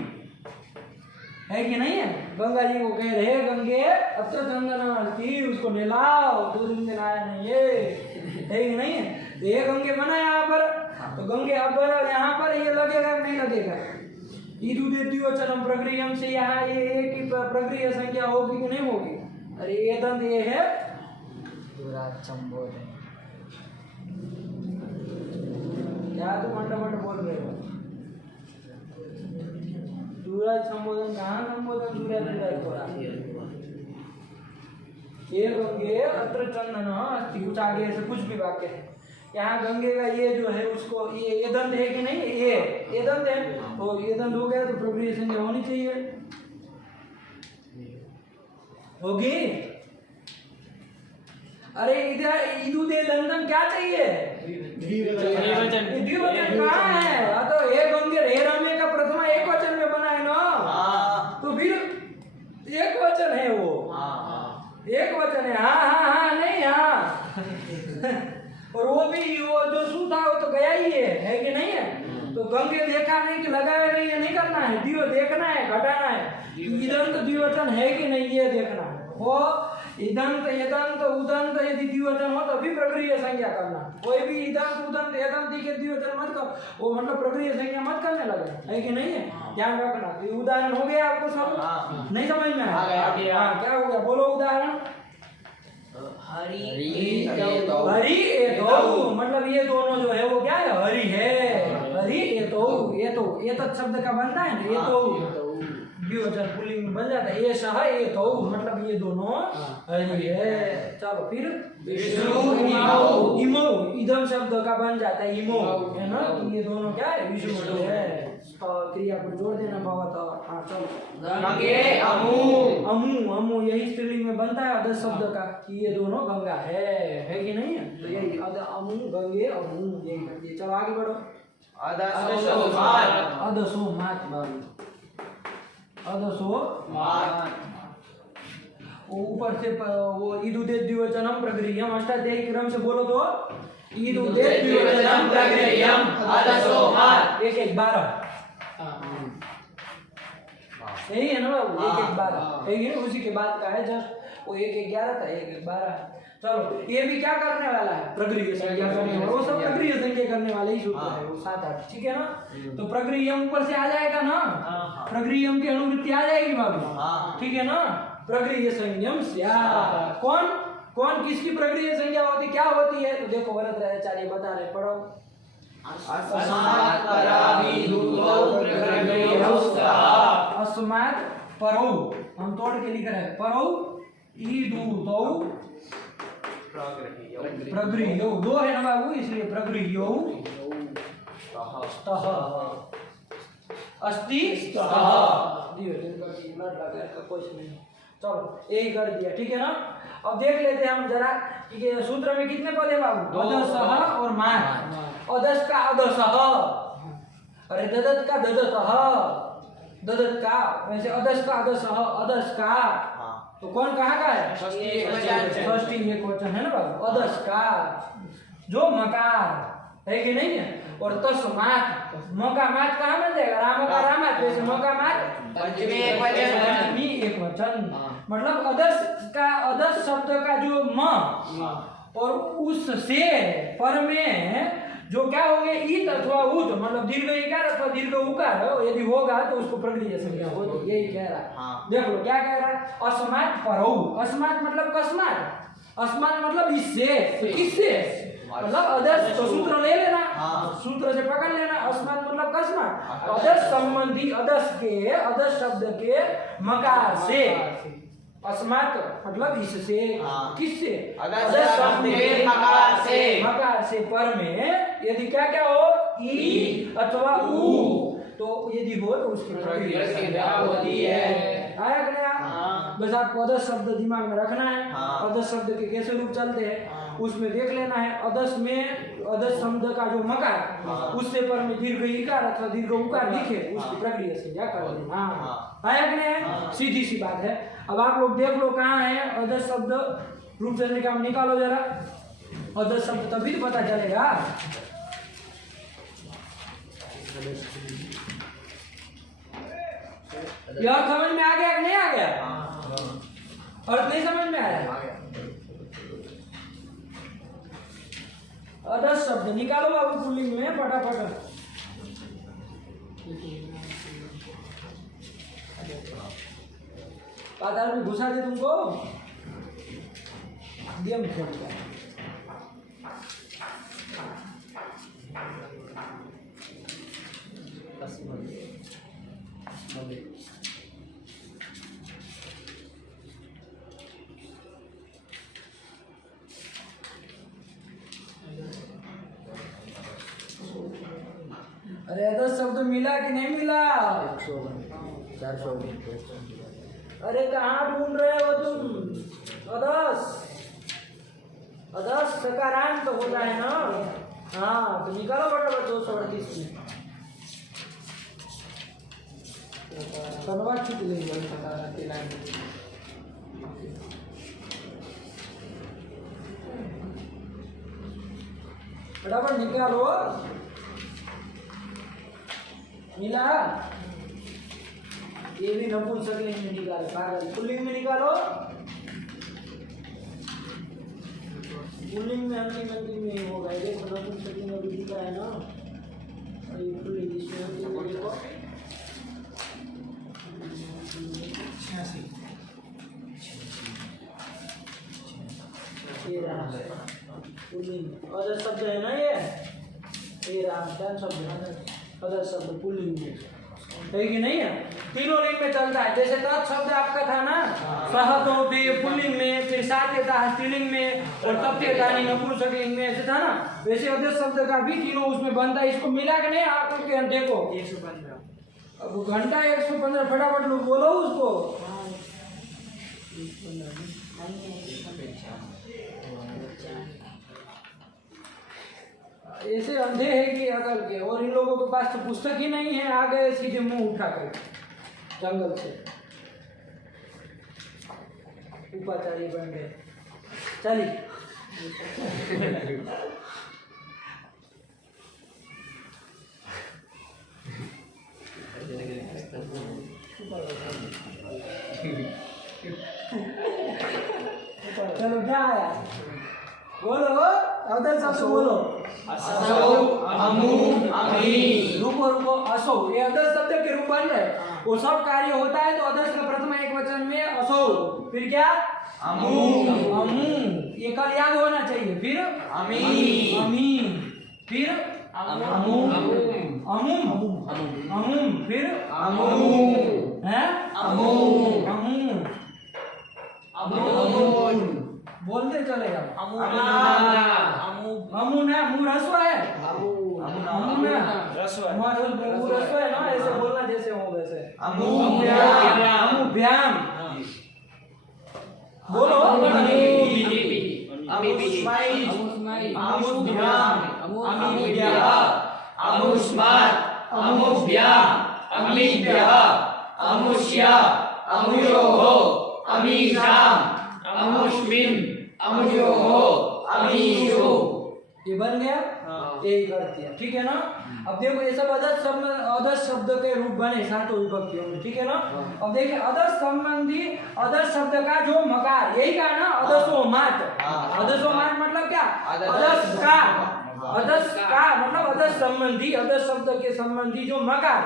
है कि नहीं है? गंगा जी को कह रहे गंगे अत्र चंदन अस्ति, उसको नहलाओ, 2 दिन से नहाया नहीं है कि नहीं है? तो ये गंगे बना यहाँ पर, तो गंगे अब यहाँ पर ये लगेगा नहीं लगेगा? ईदु देती हो चरम प्रक्रियम से यहाँ ये एक ही प्रक्रिया संख्या होगी कि नहीं होगी? अरे ये दंत ये है दूरात संबोधन। क्या तुम मंडमंड बोल रहे हो? दूरात संबोधन कहाँ संबोधन? दूरात हो रहा है। ये गंगे अत्र चंदन अस्ति, कुछ आगे ऐसे कुछ भी वाक्य है। यहाँ गंगे का ये जो है उसको ये दंत है कि नहीं? ये दंत है, तो ये दंत हो गया तो प्रक्रिया संख्या होनी चाहिए, होगी? अरे इधर इदु दे दंतम क्या चाहिए? द्विवचन कहाँ है? तो ये गंगे हे रमे का प्रथमा एक वचन में बना है ना, तो फिर एक वचन है वो, एक वचन है। हाँ नहीं हाँ और वो भी वो जो सूता वो तो गया ही है कि नहीं है? तो गंगे देखा नहीं कि लगाया नहीं, ये नहीं करना है, दियो देखना है, घटाना है, इदंत द्विवचन है कि नहीं ये देखना है। वो इदंत यदंत उदंत यदि द्विवचन हो तो भी प्रक्रिया संज्ञा करना, कोई भी इदंत उदंत यदंत के द्विवचन मत कर, वो मतलब प्रक्रिया संज्ञा मत करने लगे, है कि नहीं है? ध्यान रखना। ये उदाहरण हो गया आपको सब? नहीं समझ में आया? क्या हो गया? बोलो उदाहरण। हरि हरि एतौ, मतलब ये दोनों जो है वो क्या है? हरि है। हरि एतौ, ये तो ये तत् शब्द का बनता है ना, ये तो द्विवचन पुल्लिंग में बन जाता है। ये सह एतौ, मतलब ये दोनों हरि है। चलो फिर इमौ, इदम शब्द का बन जाता है इमौ, है ना? तो ये दोनों क्या है? विष्णु है। क्रिया को जोड़ देना भवत। हाँ चलो, अमू, अमू यही स्त्रीलिंग में बनता है अदस शब्द का, कि ये दोनों गंगा है कि नहीं है? तो यही अमू गंगे अमू यही करती है। चलो आगे बढ़ो। अदसो मात, ऊपर से वो ईदुदे द्विवचनम प्रक्रियम अष्टाध्यायी क्रम से बोलो तो ईदुदे द्विवचनम प्रक्रियम अदसो मात 1-1-12 यही है ना बाबू? 1-1-12 यही है, उसी के बाद का है जस्ट वो 1-1-11 था, 1-1-12। चलो ये भी क्या करने वाला है? प्रक्रिया संख्या करने वाला, वो सब प्रक्रिया संख्या करने वाले ही सूत्र है वो 7-8, ठीक है ना? तो प्रक्रियम ऊपर से आ जाएगा ना, प्रक्रियम की अनुवृत्ति आ जाएगी बाबू, ठीक है ना? प्रक्रिया संयम स्यात्। कौन किसकी प्रक्रिया संज्ञा होती, क्या होती है? तो देखो वरदाचार्य बता रहे, पढ़ो। अस्मात् परौ, हम तोड़ के लिख रहे हैं, परौ ईदुदौ प्रगृह्यौ, 2 है ना बाबू, इसलिए प्रगृह्यौ स्तः अस्ति स्तः, कुछ नहीं। चलो यही कर दिया, ठीक है ना? अब देख लेते हैं हम जरा कि सूत्र में कितने पद है बाबू? अदसः और मात्। अदस का अदसः, अरे ददत का ददतः, ददत का, वैसे अदस का अदस अदस का, तो कौन कहाँ का है? षष्ठी एकवचन है ना बाबू। अदस का जो मकार है कि नहीं है, और तस्मात मकामात कहाँ बन जाएगा? राम का रामात, वैसे मकामात पंचमी एकवचन। पंचमी एकवचन। मतलब अदस का, अदस शब्द का जो म और उससे पर में जो क्या हो गया ईत अथवा उत, मतलब दीर्घ इकार अथवा दीर्घ उकार यदि होगा तो उसको प्रगृह्य संज्ञा हो, तो यही कह रहा है। देख लो क्या कह रहा है, अस्मात् परौ। अस्मात् मतलब कस्मात्, अस्मात् मतलब इससे, किससे, मतलब अदस, तो सूत्र ले लेना, सूत्र से पकड़ लेना। अस्मात् मतलब कस्मात्, अदस संबंधी, अदस के, अदस शब्द के मकार से, अस्मात् मतलब इससे, किससे, अदस शब्द के मकार से, मकार से पर में यदि क्या क्या हो, ई अथवा उ, तो यदि हो तो उसकी प्रगृह्य होती है। आया कि नहीं? बस आपको अदस शब्द दिमाग में रखना है। अदस शब्द के कैसे रूप चलते हैं उसमें देख लेना है। अदस में अदस शब्द का जो मकार, उससे पर में दीर्घ इकार अथवा दीर्घ उकार दिखे, उसकी प्रक्रिया से क्या कर देना। आया कि नहीं? सीधी सी बात है। अब आप लोग देख लो कहाँ है अदस शब्द, रूप चंद्र का निकालो जरा। अदस शब्द तभी तो पता चलेगा। यह समझ में आ गया कि नहीं आ गया? और नहीं समझ में आया? अदस शब्द निकालो बाबू पुल्लिंग में फटाफट। पाताल में घुसा दे तुमको, दिया मुझे अरे अदस शब्द मिला कि नहीं मिला? 400। अरे कहाँ ढूंढ रहे हो तुम? अदस, अदस सकारांत तो होता है ना। हाँ तो निकालो फटाफट 238 में। धन्यवाद छुट्टी लेंगे फटाफट निकालो। मिला? ये भी नपुंसकलिंग में निकालो, पागल। पुल्लिंग में निकालो, पुल्लिंग में अंतिम में होगा। देखो नपुंसकलिंग अभी दिखा है ना, और ये पुल्लिंग इसमें अंतिम में देखो 86 पुल्लिंग अदर शब्द है ना ये राम शब्द है, अदर शब्द पुल्लिंग में है कि नहीं है? तीनों लिंग में चलता है। जैसे तत् शब्द आपका था ना, सह तो पुल्लिंग में, फिर सात्यता स्त्रीलिंग में, और तप्यता नपुंसकलिंग में, ऐसे था ना। वैसे अदर शब्द का भी तीनों उसमें बनता है। इसको मिला के नहीं आप के देखो 115। अब घंटा 115 फटाफट लोग बोलो उसको। ऐसे अंधे हैं कि अकल के, और इन लोगों के पास तो पुस्तक ही नहीं है। आ गए सीधे मुंह उठा कर जंगल से, उपाचार्य बन गए। चलिए चलो क्या आया बोलो, अदर शब्द बोलो। असौ, अमु, अमी। रुको असौ, ये अदर शब्द के रूप बन रहे। वो सब कार्य होता है तो अदर का प्रथम एक वचन में असौ, फिर क्या अमु, अमु, ये कल याद होना चाहिए। फिर अमी, अमी, फिर अमु, अमुम, अमुम, फिर अमू, है अमू, अमू, अमून। बोलते चलेगा। अमूना, अमुना, मु रस्व है, अमुना रस्व मु रस्व है ना, ऐसे बोलना जैसे हो वैसे। अमूभ्याम, अमुभ्याम बोलो। अमुष्मै, अमुष्मै, अमुभ्याम, अमुभ्याम, अमुष्मात्, अमुभ्याम, अमीभ्यः। अमुष्य अमुयोः अमीषाम् अमुष्मिन् अमुयोः अमीषु। ये बन गया, यही कर दिया, ठीक है ना। अब देखो ये सब अदस शब्द के रूप बने सातों विभक्तियों में, ठीक है ना। अब देखिए अदस संबंधी अदस शब्द का जो मकार, यही कहा ना अदसोमात। अदसोमात मतलब क्या, अदस का मतलब अदस संबंधी, अदस शब्द के संबंधी जो मकार,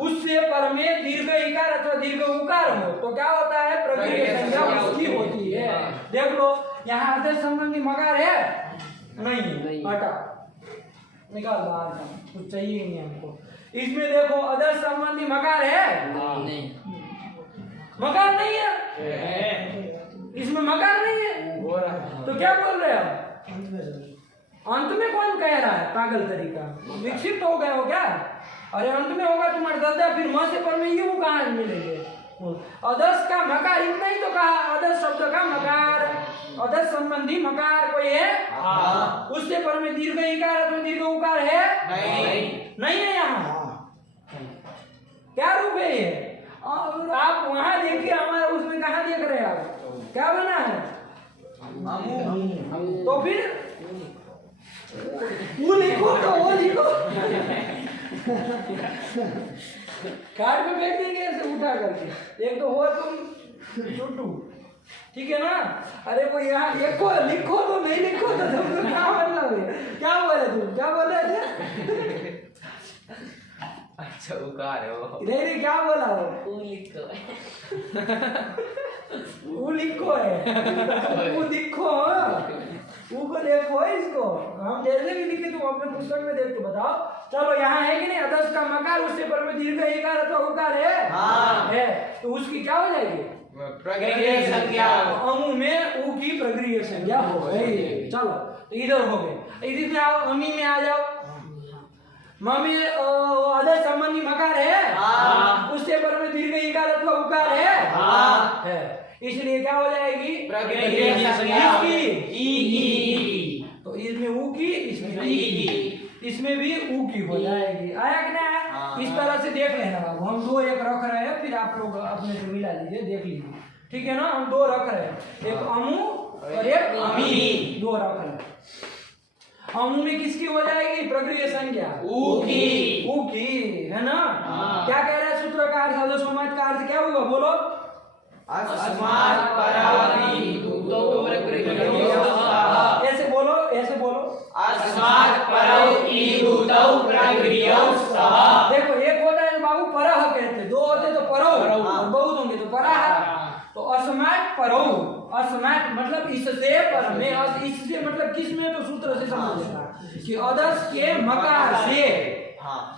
उससे पर में दीर्घ इकार अथवा दीर्घ उकार हो तो क्या होता है, प्रक्रिया संज्ञा उसकी होती है। देख लो यहाँ अदस संबंधी मकार है नहीं, हटा निकाल बाहर का, कुछ चाहिए ही नहीं हमको। इसमें देखो अदर संबंधी मकार है नहीं, मकार नहीं है, इसमें मकार नहीं है, तो क्या बोल रहे हो, अंत में कौन कह रहा है, पागल तरीका, विकसित हो गए हो क्या। अरे अंत में होगा तुम्हारे दादा, फिर म से पर में यू कहाँ मिलेंगे। अदस का मकार इतना ही तो कहा, अदस शब्द का मकार, अदस संबंधी मकार कोई है, उससे पर में दीर्घ इकार अथवा दीर्घ उकार है नहीं है यहाँ। क्या रूप है ये, और आप वहां देखिए, हमारे उसमें कहाँ देख रहे हैं आप, क्या बना है, तो फिर वो लिखो तो वो लिखो, कार्ड पे बैठ देंगे ऐसे उठा करके, एक तो हो तुम छोटू, ठीक है ना। अरे वो यहाँ लिखो लिखो तो नहीं लिखो तो तुम क्या मतलब है, क्या बोले तुम, क्या बोले थे, अच्छा उकार है वो, नहीं क्या बोला वो, वो लिखो है, वो लिखो, वो को देखो इसको, हम जैसे भी लिखे तुम अपने पुस्तक में देख के बताओ। चलो यहाँ है कि नहीं, अदस का मकार उससे पर में दीर्घ इकार अथवा उकार है, तो उसकी क्या हो जाएगी, प्रक्रिया संज्ञा। अमु में ऊ की प्रक्रिया संज्ञा हो गई। चलो तो इधर हो गए, इधर में आओ, अमी में आ जाओ। मम्मी अदस संबंधी मकार है, उससे पर में दीर्घ इकार अथवा उकार है, इसलिए क्या हो जाएगी, प्रक्रिया संज्ञा। तो इसमें ऊ की, इसमें ई की, इसमें भी ऊ की हो जाएगी। आया कि नहीं, इस तरह से देख लेना बाबू, हम दो एक रख रहे हैं, फिर आप लोग अपने से मिला लीजिए, देख लीजिए, ठीक है ना। हम दो रख रहे हैं, एक अमु और एक अमी, दो रख रहे हैं। अमु में किसकी हो जाएगी, प्रक्रिया संज्ञा, ऊ की, है ना। क्या कह रहे हैं सूत्रकार, सदस्योमात का अर्थ क्या हुआ, बोलो, अस्मात् परावी दूतो प्रक्रियौस्तः। ऐसे बोलो, ऐसे बोलो, अस्मात् परौ ईदूतौ प्रक्रियौस्तः। देखो एक होता है बाबू परह कहते, दो होते तो परौ, बहुत होंगे तो परह, तो अस्मात् परौ, अस्मात् मतलब इससे पर में, इससे मतलब किस में, तो सूत्र से समझ लेना कि अदस के मकार से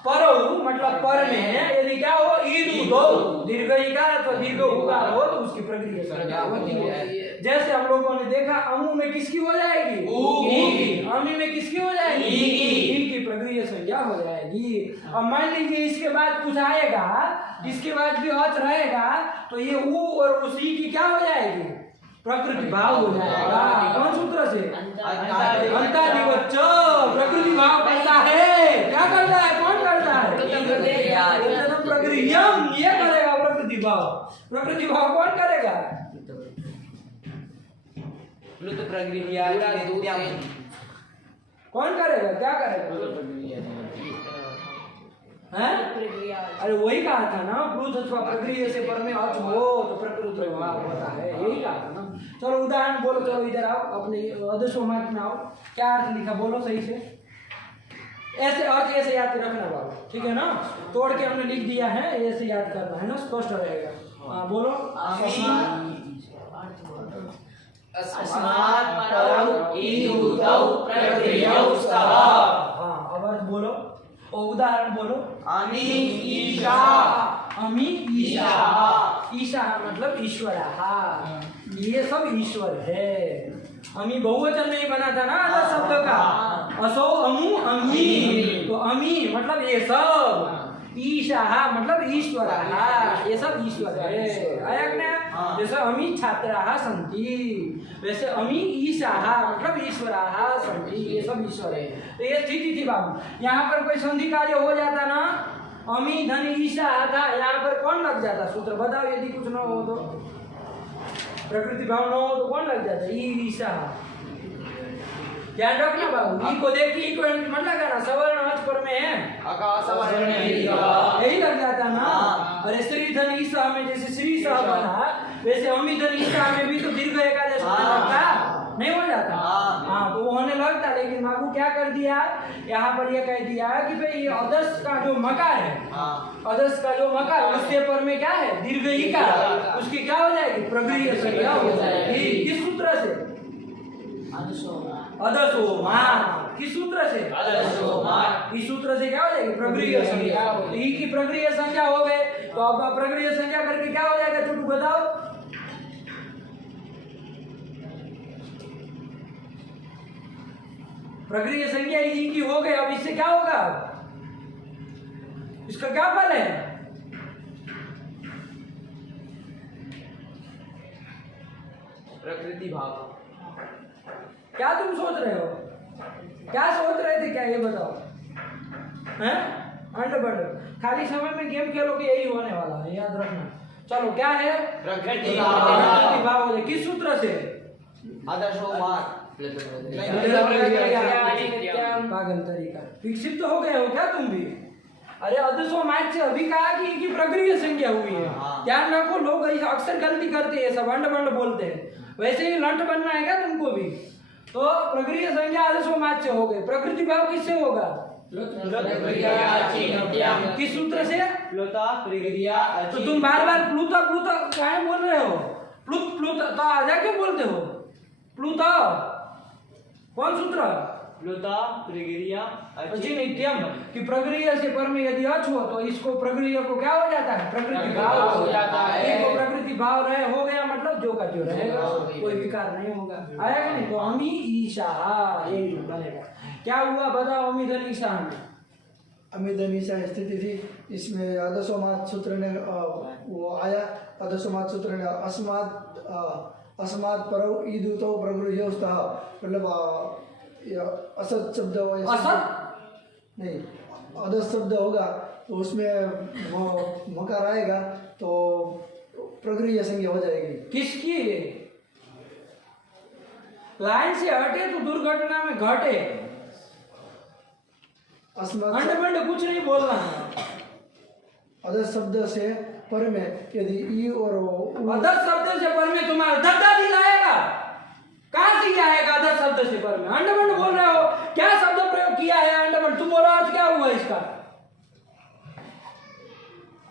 परौ मतलब पर में यदि क्या हो, ईदू दो दीर्घ इकार अथवा दीर्घ उकार हो तो उसकी प्रक्रिया संज्ञा होती है। जैसे हम लोगों ने देखा अमु में किसकी हो जाएगी, ऊ की, अमी में किसकी हो जाएगी, ई की प्रक्रिया संज्ञा हो जाएगी। अब मान लीजिए इसके बाद कुछ आएगा, इसके बाद भी अच रहेगा, तो ये ऊ और उस ई की क्या हो जाएगी, प्रकृति भाव हो जाएगा। कौन सूत्र से, अंतादिवच्च, प्रकृति भाव करता है, क्या करता है, कौन करता है, प्रकृतियम, ये करेगा प्रकृति भाव। प्रकृति भाव कौन करेगा, प्रक्रिया कौन करेगा, क्या करेगा, हैं? अरे वही कहा था ना, प्लुत अथवा प्रक्रिया से पर में अच हो तो प्रकृति भाव होता है, यही कहा था ना। चलो उदाहरण बोलो, चलो इधर आओ, अपने अदसोमात में आओ, क्या अर्थ लिखा बोलो सही से, ऐसे अर्थ ऐसे याद रखना बाबू, ठीक है ना। तोड़ के हमने लिख दिया है, ऐसे याद करना है ना, स्पष्ट रहेगा। बोलो, अस्मात् परौ ईदूतौ प्रक्रियौस्तः। हाँ अब अर्थ बोलो, और उदाहरण बोलो, अमी ईशा, अमी ईशा, ईशा मतलब ईश्वर, ये सब ईश्वर है। अमी बहुवचन में ही बना था ना अदस शब्द का, असो अमु अमी, तो अमी मतलब ये सब, ईशा मतलब ईश्वर, ये सब ईश्वर है। आया कि नहीं? जैसे अमी छात्रा संति, वैसे अमी ईशा मतलब ईश्वरा संति, ये सब ईश्वर है। तो ये स्थिति थी बाबू। यहाँ पर कोई संधि कार्य हो जाता ना अमी धन ईशा था, यहाँ पर कौन लग जाता सूत्र बताओ, यदि कुछ न हो तो, प्रकृति भाव न हो तो कौन लग जाता, ईशा। ध्यान रखना बाबू, ई को देख के ई को मत लगाना, सवर्ण हच पर में है आकाश सवर्ण यही लग जाता ना। अरे श्री धन ईशा में जैसे श्री सा बना, वैसे अमी धन ईशा में भी तो दीर्घ एकादेश लगता नहीं हो जाता। हाँ तो वो होने लगता, लेकिन बाबू क्या कर दिया, यहाँ पर ये कह दिया कि भाई ये अदस का जो मकार है, अदस का जो मकार उसके पर में क्या है, दीर्घ इकार, उसकी क्या हो जाएगी, प्रगृह्य संज्ञा हो जाएगी। किस सूत्र से, अदसोमान। किस सूत्र से, अदसोमान। इस सूत्र से क्या हो जाएगी, प्रगृह्य संज्ञा। ई की प्रगृह्य संज्ञा हो गए, तो अब प्रगृह्य संज्ञा करके क्या हो जाएगा, छोटू बताओ। प्रगृह्य संज्ञा ई की हो गई, अब इससे क्या होगा, इसका क्या फल है, प्रकृति भाव। क्या तुम सोच रहे हो, क्या सोच रहे थे, क्या ये बताओ हैं, अंड बंड। खाली समय में गेम खेलोगे यही होने वाला है, याद रखना। चलो क्या है, प्रकृति भाव हो जाए। किस सूत्र से, आदर्शोमान। पागल तरीका, विकसित तो हो गए हो क्या तुम भी। अरे अदसो मैच से अभी कहा कि इनकी प्रगृह्य संज्ञा हुई है। ध्यान रखो, लोग अक्सर गलती करते हैं, सब अंड बंड बोलते हैं, वैसे ही लंट बनना है क्या तुमको भी। तो प्रगृह्य संज्ञा अदसो मैच से हो गए, प्रकृति भाव किससे होगा, किस सूत्र से, प्लुता प्रक्रिया तो तुम बार बार प्लूता प्लूता क्या बोल रहे हो, प्लुत प्लुत तो आजा क्यों बोलते हो, प्लूता कौन सूत्र, प्लुता प्रक्रिया अचि नित्यम कि प्रगृह्य से पर में यदि अच हो तो इसको प्रगृह्य को क्या हो जाता है, प्रकृति भाव हो जाता है। इसको प्रकृति भाव रहे हो गया, मतलब जो का जो रहेगा, कोई विकार नहीं होगा। आया कि नहीं, तो अमी ईशा यही बनेगा। क्या हुआ बताओ, अमी धन ईशा में अमिदनिशा स्थिति थी, इसमें अदसोमात सूत्र ने वो आया, अदसोमात सूत्र ने अस्मात् परौ ईदुतो प्रगृह्य स्तः, मतलब असत शब्द असत नहीं, अदस शब्द होगा तो उसमें मकार आएगा तो प्रगृह्य संज्ञा हो जाएगी। किसकी, लाइन से हटे तो दुर्घटना में घटे, अस्मात् अंड कुछ नहीं बोलना। अदस शब्द से पर में यदि ई और अदस शब्द से पर में तुम्हारा दद्दा दिलाएगा, कहां से आएगा अदस शब्द से पर में, अंडमंड बोल रहे हो, क्या शब्द प्रयोग किया है अंडमंड, तुम बोलो अर्थ क्या हुआ इसका,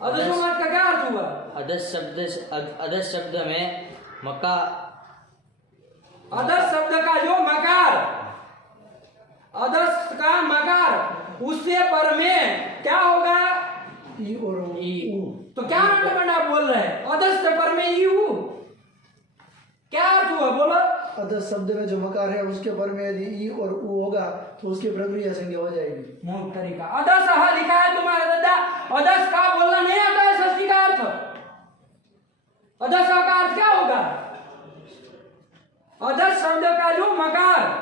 अदसोमात का क्या अर्थ हुआ, अदस शब्द में मका, अदस शब्द का जो मकार, अदस का मकार उससे पर में क्या होगा, ई और ऊ। तो क्या अंडमंड आप बोल रहे हैं, अदस से पर में ई ऊ, क्या अर्थ हुआ बोलो। अदस शब्द में जो मकार है उसके पर में यदि ई और ऊ होगा तो उसकी प्रक्रिया संज्ञा हो जाएगी। मूल तरीका, अदस लिखा है तुम्हारा दादा, अदस का बोलना नहीं आता है, षष्ठी का अर्थ, अदस का अर्थ क्या होगा, अदस शब्द का जो मकार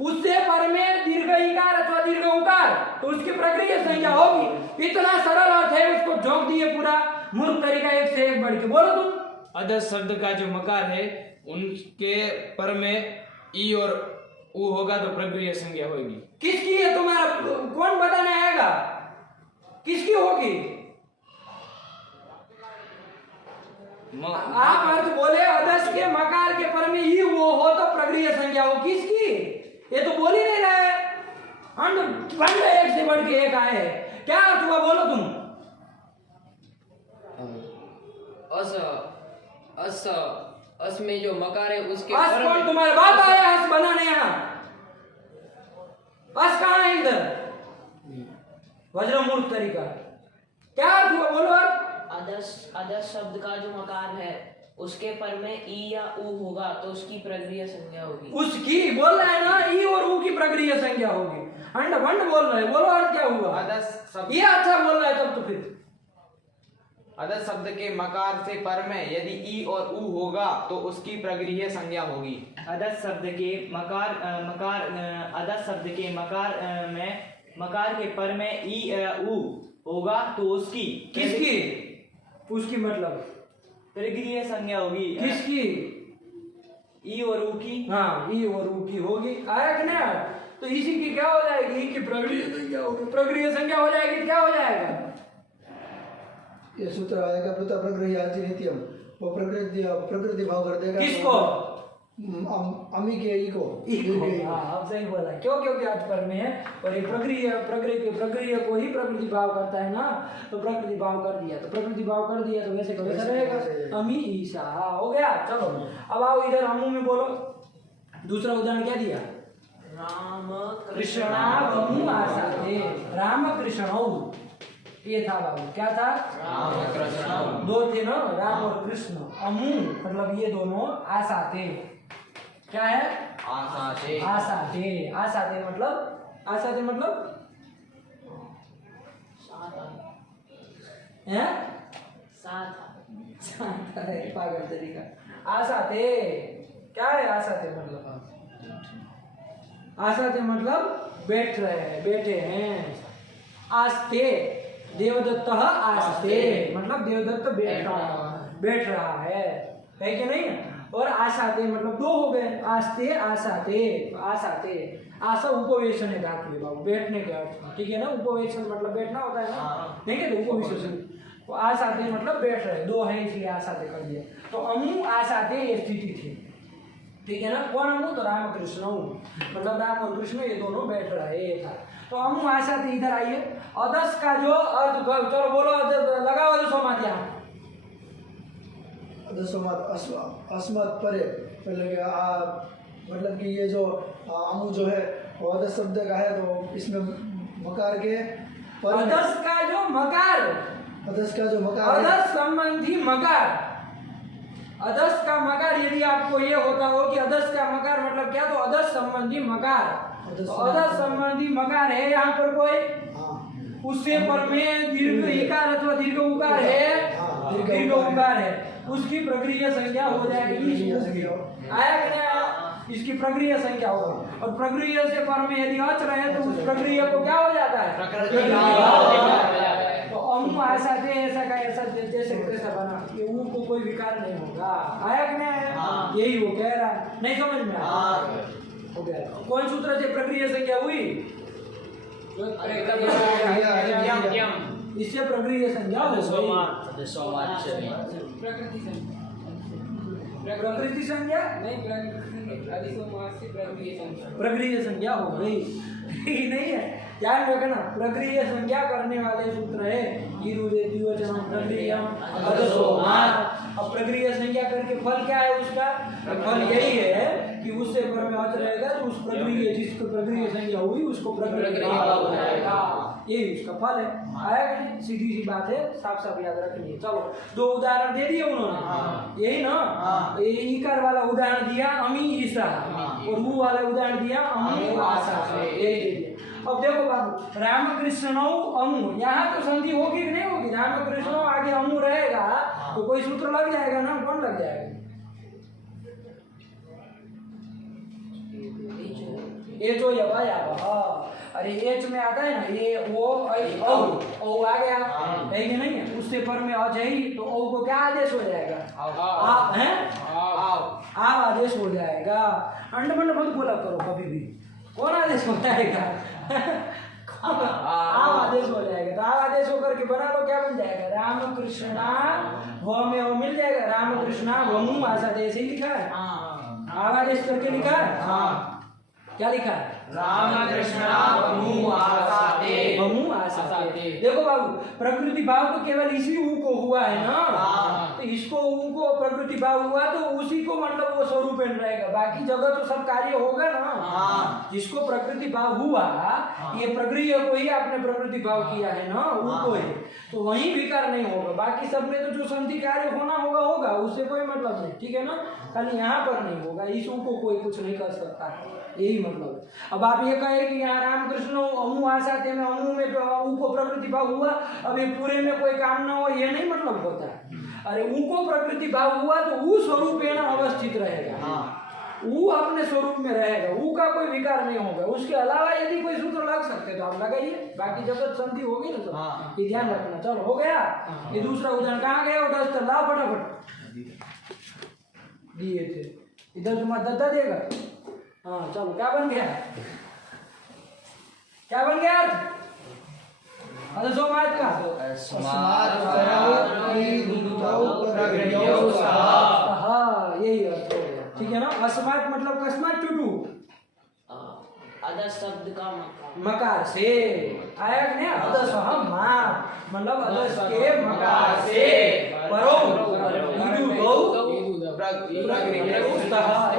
उससे पर में दीर्घ इकार अथवा दीर्घ उकार, तो उसकी प्रक्रिया संज्ञा होगी। इतना सरल अर्थ है, उसको झोंक दिए पूरा मूर्ख तरीका, एक से एक बढ़ के बोलो तुम। अदस शब्द का जो मकार है उनके पर में ई और ऊ होगा तो प्रगृह्य संज्ञा होगी। किसकी है तुम्हारा, कौन बताने आएगा, किसकी होगी, आप अर्थ बोले अदस के मकार के पर में ई वो हो तो प्रगृह्य संज्ञा हो, किसकी, ये तो बोल ही नहीं रहे, अंड बंड एक से बढ़ के एक आए, क्या अर्थ हुआ बोलो तुम। अस अस अस में जो मकार है उसके अस पर कौन में- तुम्हारे बाप आया हस बनाने यहाँ, अस कहाँ है इधर, वज्र मूर्ख तरीका, क्या अर्थ हुआ बोलो अर्थ। अदस शब्द का जो मकार है उसके पर में ई या ऊ होगा तो उसकी प्रक्रिया संज्ञा होगी। उसकी बोल रहा है ना, ई और ऊ की प्रक्रिया संज्ञा होगी, अंड बंड बोल रहे हैं, बोलो अर्थ क्या हुआ, अदस शब्द, ये अच्छा बोल रहा है तब तो फिर अदस शब्द के मकार से पर में यदि ई और ऊ होगा तो उसकी प्रगृह्य संज्ञा होगी। अदस शब्द के मकार अदस शब्द के मकार में मकार के पर में ई ऊ होगा तो उसकी किसकी? उसकी मतलब प्रक्रिया संज्ञा होगी। किसकी? ई और ऊ की। हाँ, ई और ऊ की होगी। आया कि नहीं आया? तो इसी की क्या हो जाएगी? ई की प्रक्रिया संज्ञा होगी। प्रक्रिया संज्ञा हो जाएगी तो क्या हो जाएगा? ये सूत्र आएगा प्लुता प्रगृह्य नित्यम, वो प्रकृति भाव कर देगा। किसको? अमी के ई को। हाँ, आप सही बोला। क्यों? क्योंकि आज पर में है और ये प्रक्रिया को ही प्रकृति भाव करता है ना, तो प्रकृति भाव कर दिया, तो प्रकृति भाव कर दिया तो वैसे कैसा रहेगा? अमी ईशा हो गया। चलो अब आओ इधर हमू में बोलो। दूसरा उदाहरण क्या दिया? राम कृष्णा वमु आसाते। राम कृष्णौ, ये था बाबू। क्या था? राम कृष्ण। दो थे ना, राम और कृष्ण। अमु मतलब ये दोनों आसाते। क्या है? आसाते। आसाते। आसाते मतलब, आसाते मतलब हैं? साथ है, पागल तरीका। आसाते क्या है? आसाते मतलब, आसाते मतलब बैठ रहे हैं, बैठे हैं। आस्ते देवदत्त आस्ते मतलब देवदत्त बैठ रहा है कि नहीं? और आसाते मतलब दो हो गए। आस्ते आसाते। आसाते आशा उपवेशन है धातु है बाबू, बैठने के अर्थ में, ठीक है ना? उपवेशन मतलब बैठना होता है ना, नहीं है? तो उपवेशन तो आसाते मतलब बैठ रहे, दो है इसलिए आसाते कर दिया। तो अमु आसाते ये स्थिति थी, ठीक है ना? कौन अमु? तो राम कृष्ण, मतलब राम और कृष्ण ये दोनों बैठ रहे था। तो अमु आसाते इधर आइए। अदस का जो अर्थ, चलो बोलो, लगाओ अदसोमात यहाँ। अदसोमात अस्मत् परे, मतलब कि ये जो अमु जो है वो अदस शब्द का है, तो इसमें मकार के अदस का जो मकार, अदस का जो मकार है, अदस संबंधी मकार, अदस का मकार यदि आपको ये होता हो कि अदस का मकार मतलब क्या, तो अदस संबंधी मकार, तो अदस संबंधी मकार है यहाँ पर कोई, उससे पर में दीर्घ इकार अथवा दीर्घ उकार है, दीर्घ उकार है, उसकी प्रक्रिया संख्या हो जाएगी। आया कि नहीं आया? इसकी प्रक्रिया संख्या होगा। और प्रक्रिया से पर में यदि अच रहे तो उस प्रक्रिया को क्या हो जाता है? तो अमु आसाते ऐसा का ऐसा जैसे कैसा बना, ये ऊ को कोई विकार नहीं होगा। आया कि नहीं आया? यही वो कह रहा है, नहीं समझ में आया? हो गया। कौन सूत्र से प्रक्रिया संख्या हुई? इससे प्रक्रिया संज्ञा हो गई। प्रकृति संज्ञा नहीं, प्रक्रिया संज्ञा हो गई, नहीं है? ध्यान रखना, प्रक्रिया संज्ञा करने वाले सूत्र है प्रक्रिया। अब प्रक्रिया संज्ञा करके फल क्या है उसका? फल यही है कि उससे पर में अर्थ रहेगा तो उस प्रक्रिया, जिसको प्रक्रिया संज्ञा हुई उसको प्रक्रिया हो जाएगा, यही उसका फल है। आया कि नहीं? सीधी सी बात है, साफ साफ याद रखनी है। चलो दो उदाहरण दे दिए उन्होंने, यही ना? इकार वाला उदाहरण दिया अमी ईसा, और वो वाला उदाहरण दिया अमी आशा, यही दे दिया। अब देखो बाबू, राम कृष्णौ अमु, यहाँ तो संधि होगी कि नहीं होगी? राम कृष्णौ आगे अमु रहेगा तो कोई सूत्र लग जाएगा ना? कौन लग जाएगा? एच ओ या अरे एच में आता है ना, ये वो ओ आ गया है कि नहीं है? उससे पर में अच है ही, तो ओ को क्या आदेश हो जाएगा? आप हैं, आप आदेश हो जाएगा। अंडमंड मत बोला करो कभी भी, कौन आदेश हो जाएगा? आप आदेश हो जाएगा। तो आप आदेश होकर के बना लो, क्या बन जाएगा? राम कृष्णा वो में वो मिल जाएगा, राम कृष्णा वमु आसाते, ऐसे ही लिखा है, आप आदेश करके लिखा है। क्या लिखा है? राम कृष्णा वमु आसाते। वमु आसाते। देखो बाबू, प्रकृति भाव तो केवल इसी ऊ को हुआ है ना, तो इसको ऊ को प्रकृति भाव हुआ तो उसी को मतलब वो स्वरूप रहेगा, बाकी जगह तो सब कार्य होगा ना। जिसको प्रकृति भाव हुआ, ये प्रक्रिया को ही आपने प्रकृति भाव किया है ना, ऊ को ही, तो वहीं विकार नहीं होगा। बाकी सब में तो जो संधि कार्य होना होगा होगा, उससे कोई मतलब नहीं, ठीक है ना? खाली यहाँ पर नहीं होगा, इस ऊ को कोई कुछ नहीं कर सकता, यही मतलब है। अब आप ये कहे कि यहाँ रामकृष्ण अमु आसाते में अमु में ऊ को प्रकृति भाव हुआ, अब ये पूरे में कोई काम ना हो, ये नहीं मतलब होता है। अरे ऊ को प्रकृति भाव हुआ तो ऊ स्वरूपेण अवस्थित रहेगा, ऊ अपने अपने स्वरूप में रहेगा, ऊ का कोई विकार नहीं होगा। उसके अलावा यदि कोई सूत्र लग सकते तो आप लगाइए, बाकी जगत संधि होगी ना सब, ये ध्यान रखना। चलो हो गया। ये दूसरा उदाहरण कहाँ गया? डस्टर लाओ फटाफट, दिए थे इधर, तुम्हारा दद्दा देगा। हाँ चलो, क्या बन गया? क्या बन गया? अदसोमात का हाँ, यही अर्थ हो गया। ठीक है ना? अस्मात मतलब कस्मात टूटू, अदस शब्द का मकार से आया कि नहीं? अदस मात मतलब अदस के मकार से परो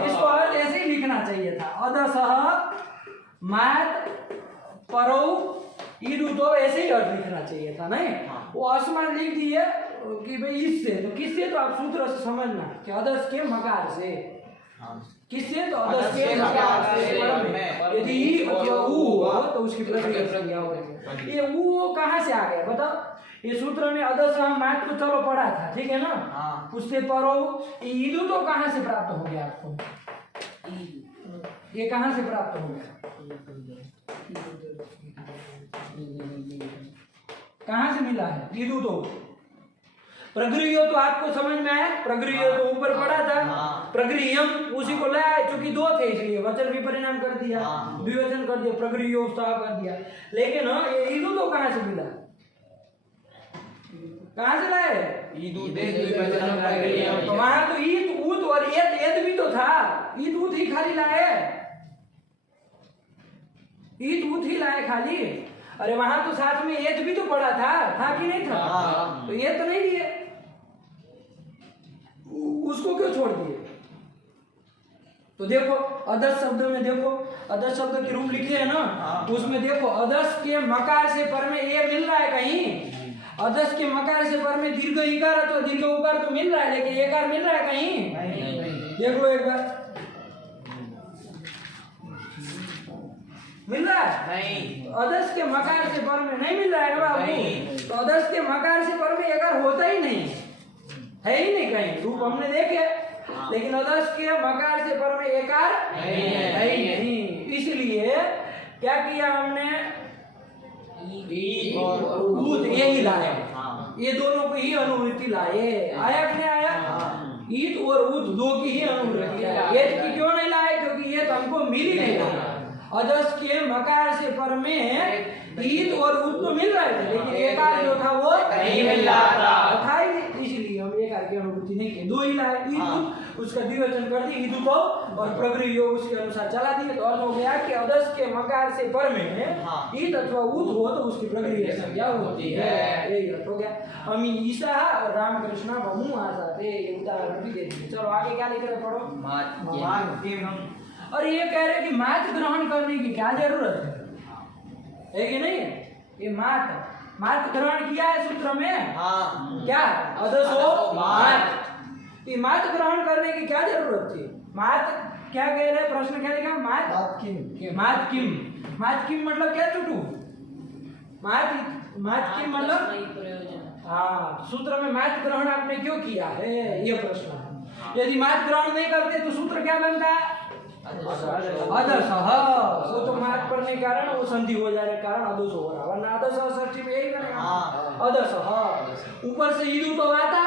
इसको अर्थ ऐसे ही लिखना चाहिए था। अदस मात परो ईदू, तो ऐसे ही अर्थ लिखना चाहिए था, नहीं? वो असमान लिख दिए कि भाई इससे, तो किससे? तो आप सूत्र से समझना कि अदस के मकार से, किससे? तो अदस के मकार से। यदि ई अथवा ऊ हो तो उसकी प्रक्रिया संज्ञा होगी। ये ऊ कहाँ से आ गया बताओ? ये सूत्र में अदस मात को चलो पढ़ा था, ठीक है ना? उससे परो ईदू तो कहाँ से प्राप्त हो गया आपको? ये कहाँ से प्राप्त हो गया? कहाँ से मिला है? ईदू तो प्रगृह्य तो आपको समझ में आया, प्रगृह्य तो ऊपर पड़ा था, प्रगृह्यम उसी को लाया, क्योंकि दो थे इसलिए वचन भी परिणाम कर दिया, द्विवचन कर दिया, प्रगृह्यो कर दिया। लेकिन ये ईदू तो कहाँ से मिला? कहाँ से लाए? तो वहां तो ईद ऊत और एद भी तो था, ईद ऊत ही खाली लाए, ईद ऊत ही लाए खाली। अरे वहां तो साथ में एद भी तो पड़ा था कि नहीं था? तो ये तो नहीं दिए, उसको क्यों छोड़ दिए? तो देखो अदस शब्द में, देखो अदस शब्द के रूप लिखे है ना, उसमें देखो अदस के मकार से पर में ए मिल रहा है कहीं? अदस के मकार से पर में दीर्घ इकार अथवा दीर्घ उकार तो मिल रहा है, लेकिन एकार मिल रहा है कहीं? देख लो एक बार, मिल रहा है? नहीं। तो अदस के मकार से पर में नहीं मिल रहा है ना बाबू? तो अदस के मकार से पर में एकार होता ही नहीं है ही नहीं कहीं, रूप हमने देखे, लेकिन अदस के मकार से पर में एकार है ही नहीं। इसलिए क्या किया हमने? ऊत यही लाए, ये दोनों को ही अनुवृत्ति लाए। आया कि नहीं आया? ईद और ऊत दो की ही अनुवृत्ति है। ये की क्यों नहीं लाए? क्योंकि ये तो हमको मिल ही नहीं रहा। अदस के मकार से पर में ईद और ऊत तो मिल रहे थे, लेकिन एकार जो था वो नहीं मिल रहा था ही नहीं, इसलिए हम एकार की अनुभूति नहीं की, दो ही लाए। ईद ऊत उसका द्विवचन कर दिया ईदू को, और प्रगृह्य उसके अनुसार चला दिए। तो अर्थ हो गया कि अदस के मकार से पर में ईद अथवा ऊत हो तो उसकी प्रगृह्य संज्ञा होती है। यही अर्थ हो गया। हम ईसा और रामकृष्ण बहु आशा थे, उदाहरण भी दे दिए। चलो आगे क्या लिख रहे पढ़ो। और ये कह रहे कि मात ग्रहण करने की क्या जरूरत है कि नहीं? ये मात ग्रहण किया है सूत्र में, क्या? अदसो मात। ये मात ग्रहण करने की क्या जरूरत थी? मात क्या कह रहे? प्रश्न क्या लिखा? मात किम मतलब क्या? टूटू मात किम मतलब हाँ, सूत्र में मात ग्रहण आपने क्यों किया है, ये प्रश्न है। यदि मात ग्रहण नहीं करते तो सूत्र क्या बनता? अदस। वो तो मात पढ़ने के कारण वो संधि हो जाने के कारण अदस हो रहा, वरना अदस षष्ठी में यही बनेगा अदस। ऊपर से ईदू तो आता,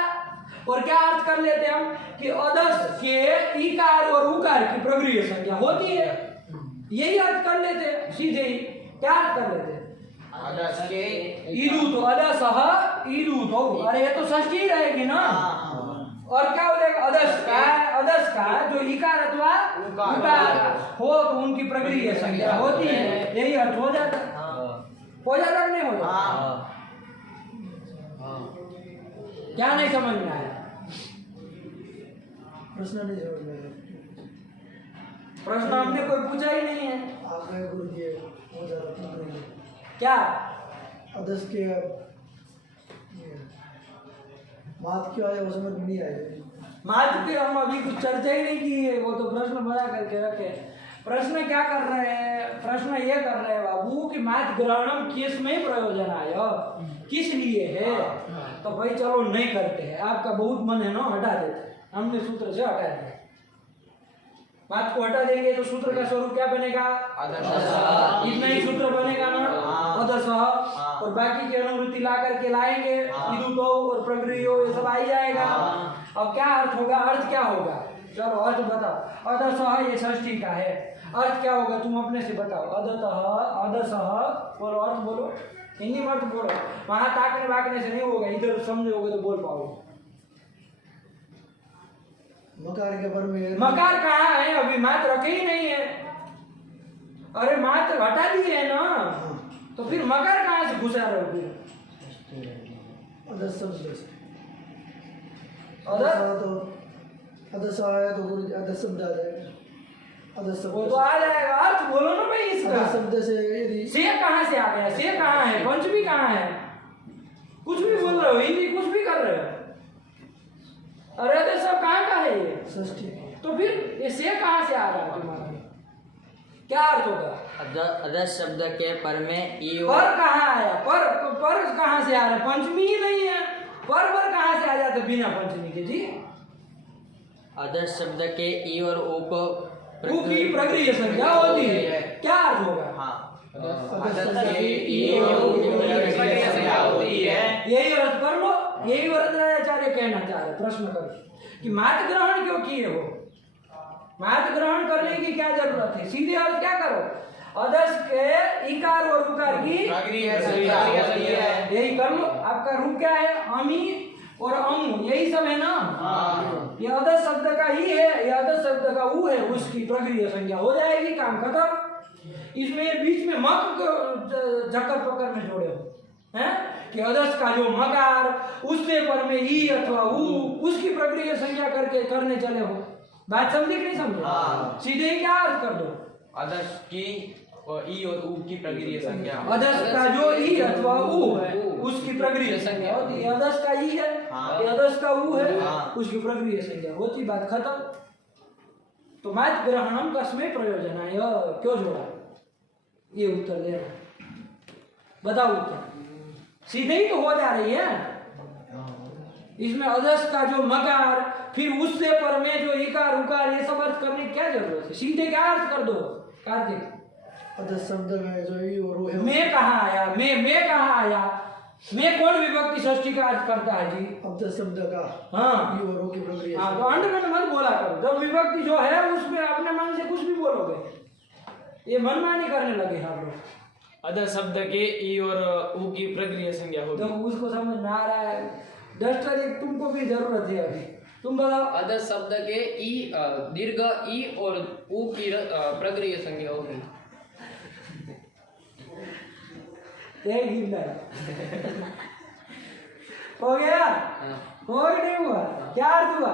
और क्या अर्थ कर लेते हम कि अदस के इकार और उकार की प्रगृह्य संज्ञा होती है, यही अर्थ कर लेते सीधे ही। क्या अर्थ कर लेते? अदस के ईदू तो अदस ईदू तो, अरे ये तो षष्ठी ही रहेगी ना। और क्या हो जाएगा? अदस का जो इकार अथवा उकार हो तो उनकी प्रगृह्य संज्ञा होती है, यही अर्थ हो जाता है। हो जाता नहीं हो जाता? क्या नहीं समझ में आया? प्रश्न नहीं समझ में आया। प्रश्न हमने कोई पूछा ही नहीं है। आपने गुरु दिए हो जाता है क्या? अदस के बात क्यों आया वो समझ में नहीं आया। मात पे हम अभी कुछ चर्चा ही नहीं की है, वो तो प्रश्न बना करके रखे। प्रश्न क्या कर रहे हैं? प्रश्न ये कर रहे हैं बाबू कि मात ग्रहणम किस में प्रयोजन आया, किस लिए है? तो भाई चलो नहीं करते हैं, आपका बहुत मन है ना, हटा देते, हमने सूत्र से हटा दिया। मात को हटा देंगे तो सूत्र का स्वरूप क्या बनेगा? इतना ही सूत्र बनेगा ना, अदस। और बाकी की अनुवृत्ति ला करके लाएंगे, इदुतो और प्रगृह्यो ये सब आ ही जाएगा। अब क्या अर्थ होगा? अर्थ क्या होगा? चलो अर्थ बताओ। अदस ये षष्ठी का है, अर्थ क्या होगा? तुम अपने से बताओ। अदस बोलो, अर्थ बोलो, हिंदी में अर्थ बोलो। वहां ताकने बाकने से नहीं होगा, इधर समझोगे तो बोल पाओगे। मकार के पर में मकार कहाँ है? अभी मात रखे ही नहीं है। अरे मात हटा दी है ना, तो फिर मकार कहाँ से घुसा रहे हो फिर? अदस शब्द से अदस तो अदस आया तो गुरु अदस शब्द आ जाएगा। अदस शब्द वो तो आ जाएगा। अर्थ बोलो ना भाई इसका। अदस शब्द से यदि से कहाँ से आ गया? से कहाँ है? पंचमी कहाँ है? कुछ भी बोल रहे हो, हिंदी कुछ भी कर रहे हो। अरे तो सब कहाँ का है ये? षष्ठी तो फिर ये से कहाँ से आ रहा है तुम्हारा? क्या अर्थ होगा? अदस शब्द के पर में ई पर कहाँ आया? पर कहाँ से आ रहा है? पंचमी ही नहीं है। पर कहाँ से आ जाते बिना पंचमी के जी? अदस शब्द के ई और ऊ को ऊ की प्रगृह्य संज्ञा होती है। क्या अर्थ होगा? यही अर्थ कर लो। यही वरदाचार्य कहना चाह रहे, प्रश्न कर कि मात ग्रहण क्यों किए हो? मात ग्रहण करने की क्या जरूरत है? सीधे अर्थ क्या करो? अदस के इकार और उकार की यही कर लो। आपका रूप क्या है? अमी और अमु, यही सब है ना। ये अदस शब्द का ही है, ये अदस शब्द का ऊ है, उसकी प्रगृह्य संज्ञा हो जाएगी, काम खत्म। इसमें बीच में मक झक्कर पकड़ में जोड़े हो हैं कि अदस का जो मकार उससे पर में ई अथवा ऊ, उसकी प्रगृह्य संज्ञा करके करने चले हो। बात समझे कि नहीं समझे? सीधे ही क्या अर्थ कर दो? अदस की और ई और ऊ की प्रगृह्य संज्ञा। अदस का जो ई अथवा ऊ है उसकी प्रगृह्य संज्ञा होती है। अदस का ई है, ये अदस का ऊ है, उसकी प्रगृह्य संज्ञा होती। बात खत्म। तो मात ग्रहणम कस्मै प्रयोजनाय, क्यों जोड़ा? ये उत्तर दे रहा, बताओ उत्तर। सीधे ही तो हो जा रही है। इसमें अदस का जो मकार, फिर उससे पर में जो इकार उकार, ये सब अर्थ करने की क्या जरूरत है? सीधे क्या अर्थ कर दो कार्तिक? अदस शब्द में जो ई और ऊ है मैं कहाँ आया? मैं कहाँ आया? मैं कौन विभक्ति षष्ठी का अर्थ करता है जी? अदस शब्द का हाँ ई और ऊ की प्रक्रिया हाँ, तो अंडरमैन मत बोला करो। जब विभक्ति जो है उसमें अपने मन से कुछ भी बोलोगे, ये मनमानी करने लगे आप लोग। अदस शब्द के ई और ऊ की प्रगृह्य संज्ञा होगी। जब उसको समझ में आ रहा है, डस्टर एक तुमको भी जरूरत है अभी। तुम बताओ। अदस शब्द के ई दीर्घ ई और ऊ की प्रगृह्य संज्ञा होगी। एक गिरना हो गया? कोई नहीं हुआ? क्या अर्थ हुआ?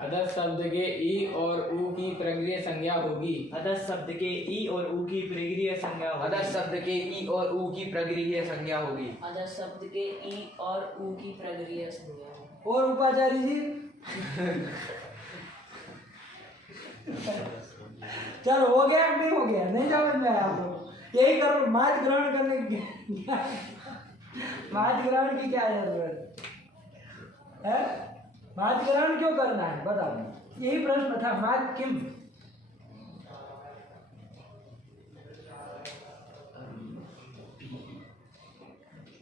अदस शब्द के ई और ऊ की प्रगृह्य संज्ञा होगी। अदस शब्द के ई और ऊ की प्रगृह्य संज्ञा होगी। अदस शब्द के ई और ऊ की प्रगृह्य संज्ञा होगी। अदस शब्द के ई और ऊ की प्रगृह्य संज्ञा होगी। और उपाचार्य जी चलो हो गया? नहीं हो गया? नहीं समझ में आया आपको? यही करो। मात ग्रहण करने की मात ग्रहण की क्या जरूरत है? मात ग्रहण क्यों करना है बताओ? यही प्रश्न था। मात किम?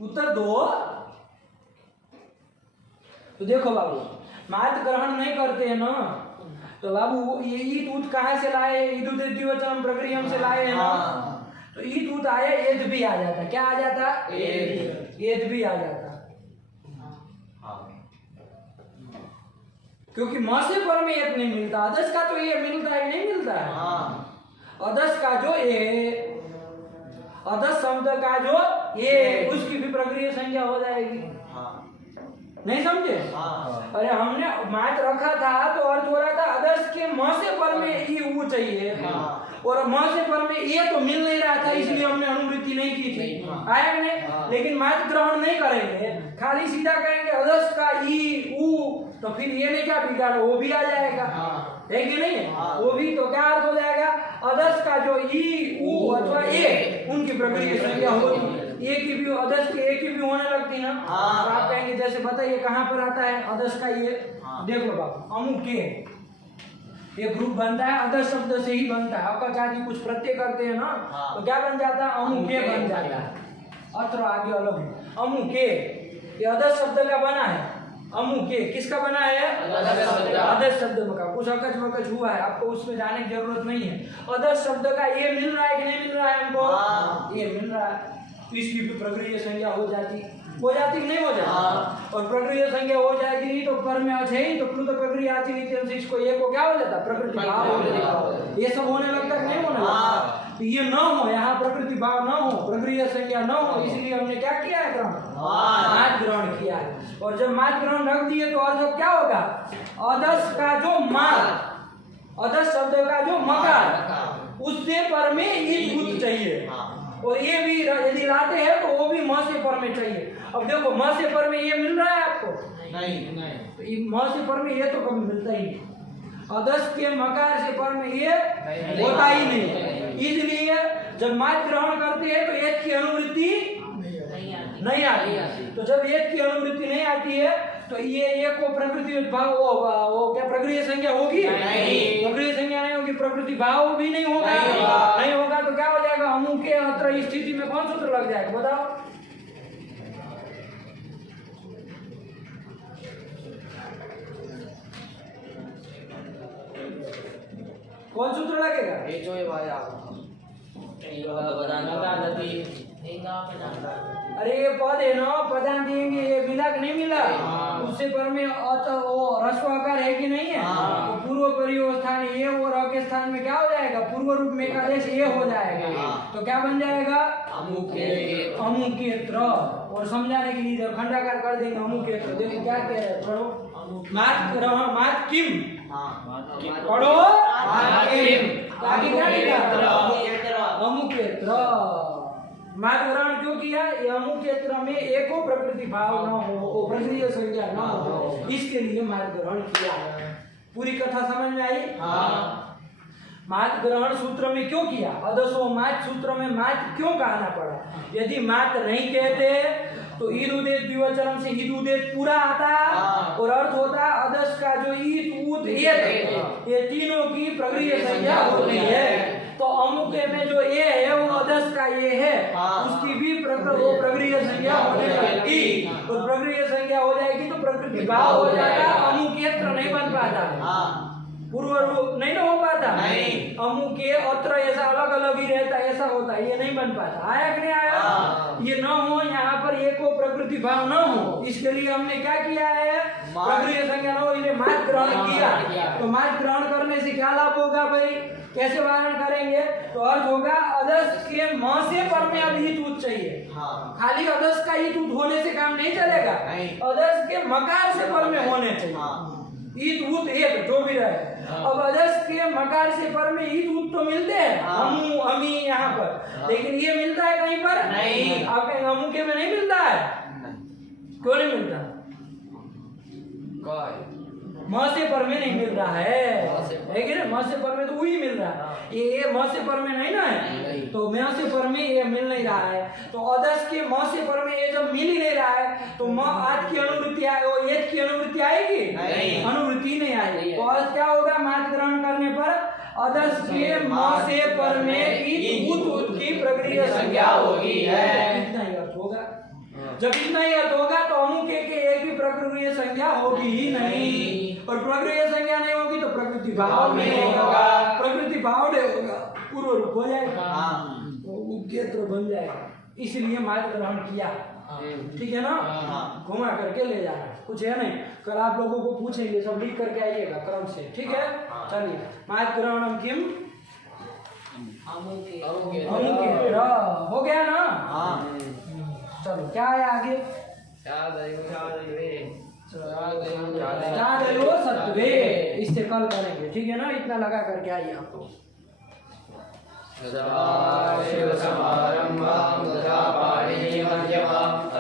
उत्तर दो। तो देखो बाबू, मात ग्रहण नहीं करते हैं ना, तो बाबू ये ईद उत कहाँ से लाए? ईदुत द्विवचनम प्रक्रियम से लाए हैं ना। तो ईद उत आया, एद भी आ जाता। क्या आ जाता? एद भी आ जाता। क्योंकि म से पर में एक नहीं मिलता। अदस का तो ये मिलता है, नहीं मिलता है। अदस का जो ये, अदस शब्द का जो ये, उसकी भी प्रक्रिया संज्ञा हो जाएगी। नहीं समझे? अरे हमने मात रखा था तो अर्थ हो रहा था अदस के म से पर में ई ऊ चाहिए, और म से पर में ये तो मिल नहीं रहा था, इसलिए हमने अनुवृत्ति नहीं की थी। आया कि नहीं? लेकिन मात ग्रहण नहीं करेंगे, खाली सीधा कहेंगे अदस का ई ऊ, तो फिर ये नहीं क्या बिगाड़ो, वो भी आ जाएगा। है कि नहीं? वो भी तो क्या अर्थ हो जाएगा? अदस का जो ई ऊ अथवा ए, उनकी प्रक्रिया संज्ञा होगी। ए की भी, अदस के ए की भी होने लगती है ना। तो आप कहेंगे जैसे बताइए कहाँ पर आता है अदस का ये? देख लो बाबू, अमुक के ये ग्रुप बनता है अदर शब्द से ही बनता है। अकच आदि कुछ प्रत्यय करते हैं ना, तो क्या बन जाता है? अमुके बन जाता है। अत्र आगे अलग है। अमुके ये अदर शब्द का बना है। अमुके किसका बना है? अदर शब्द का। कुछ अकच मकच हुआ है, आपको उसमें जाने की जरूरत नहीं है। अदर शब्द का ये मिल रहा है कि नहीं मिल रहा है हमको? ये मिल रहा है, तो इसकी भी प्रक्रिया संज्ञा हो जाती कि नहीं हो जाती? और प्रक्रिया संज्ञा हो जाएगी नहीं तो पर में अच्छे ही तो प्लुत प्रक्रिया आती नहीं तो इसको ये को क्या हो जाता? प्रकृति भाव हो जाता। ये सब होने लगता है नहीं होने लगता? तो ये न हो, यहाँ प्रकृति भाव न हो, प्रक्रिया संज्ञा न हो, इसलिए हमने क्या किया है? मात ग्रहण किया है। और जब मात ग्रहण रख दिए तो अर्थ क्या होगा? अदस का जो मात, अदस शब्द का जो मकार, उससे पर में ईद चाहिए। और ये भी यदि लाते हैं तो वो भी म से पर में चाहिए। अब देखो म से पर में ये मिल रहा है आपको? नहीं। म से पर में ये तो कभी मिलता ही नहीं। अदस के मकार से पर में ये होता ही नहीं। इसलिए जब मात ग्रहण करते हैं तो एत की अनुवृत्ति नहीं आती। तो जब एत की अनुवृत्ति नहीं आती है तो ये को प्रकृति भाव वो क्या प्रक्रिया संज्ञा होगी? नहीं। प्रक्रिया संज्ञा नहीं होगी, प्रकृति भाव भी नहीं होगा। नहीं होगा तो क्या हो जाएगा? अमुके अत्र स्थिति में कौन सूत्र लग जाएगा? बताओ। कौन सूत्र लगेगा? ये जो है भाई आप अरे ये पद है ना, पदान देंगे, ये मिला कि नहीं मिला? उससे पर में वो रस्वाकार है कि नहीं है? तो पूर्व परियो स्थान ये और अ के स्थान में क्या हो जाएगा? पूर्व रूप में एकादेश ये हो जाएगा। तो क्या बन जाएगा? अमुकेत्र। और समझाने के लिए जब खंडाकार कर देंगे अमुकेत्र, देखो क्या कह रहे हैं, पढ़ो। मात ग्रहण मात किम, पढ़ो आगे क्या लिखा? अमुकेत्र। मात ग्रहण क्यों किया? ये अमुकेत्र में एको प्रकृति भाव न हो, वो प्रक्रिया संज्ञा न हो, इसके लिए मात ग्रहण किया। पूरी कथा समझ में आई? मात ग्रहण सूत्र में क्यों किया? अदसो मात सूत्र में मात क्यों कहना पड़ा? यदि मात नहीं कहते तो ईद उदेत द्विवचन से ईद उदेत पूरा आता और अर्थ होता अदस का जो ईद उद एत, ये तीनों की प्रक्रिया संज्ञा होती है। तो अमुके में जो ये है वो अदस का ये है, उसकी भी वो प्रक्रिया संज्ञा होने लगती। तो प्रक्रिया संज्ञा हो जाएगी तो प्रकृति भाव हो जाएगा, अमुकेत्र नहीं बन पाता, पूर्व रूप नहीं ना हो पाता। नहीं। अमुके अत्र ऐसा अलग अलग ही रहता, ऐसा होता है, ये नहीं बन पाता। आया कि नहीं आया? ये न हो, यहाँ पर ये को प्रकृति भाव न हो, इसके लिए हमने क्या किया है? प्रक्रिया संज्ञा न हो, इन्हें मात ग्रहण किया। तो मात ग्रहण करने से क्या लाभ होगा भाई? कैसे वारण करेंगे? तो अर्थ होगा अदस के म से पर में अब हित उत चाहिए। खाली अदस का हित उत होने से काम नहीं चलेगा, अदस के मकार से पर में होने चाहिए। ईद उत एक जो भी रहे। अब अदस के मकार से पर में ईद उत तो मिलते हैं, हमू अमी यहाँ पर, लेकिन ये मिलता है कहीं पर? नहीं। आपके हमू के में नहीं मिलता है? क्यों नहीं मिलता? म से पर में नहीं मिल रहा है कि नहीं? म से पर में तो वही मिल रहा है, ये म से पर में नहीं ना है, तो म से पर में ये मिल नहीं रहा है। तो अदस के म से पर में ये जब मिल ही नहीं रहा है तो म आज की अनुवृत्ति आए, वो एज की अनुवृत्ति आएगी? नहीं, अनुवृत्ति नहीं आएगी। तो आज क्या होगा? मात ग्रहण करने पर अदस के म से पर में ईद उत उत की प्रक्रिया संज्ञा होगी है। इतना ही अर्थ होगा। जब इतना ही अर्थ होगा तो अमुके के एक भी प्रक्रिया संज्ञा होगी ही नहीं, और प्रक्रिया संज्ञा नहीं होगी तो प्रकृति भाव नहीं होगा, प्रकृति भाव नहीं होगा, पूर्व रूप हो जाएगा, तो उद्यत्र बन जाएगा। इसलिए मात ग्रहण किया। ठीक है ना? घुमा करके ले जाना, कुछ है नहीं। कल आप लोगों को पूछेंगे, सब लिख करके आइएगा क्रम से। ठीक है? चलिए, मात ग्रहणम किम अमुके हो गया ना? चलो क्या है आगे? चादयो सत्वे, इससे कल करेंगे। ठीक है ना? इतना लगा करके आइए आप लोग।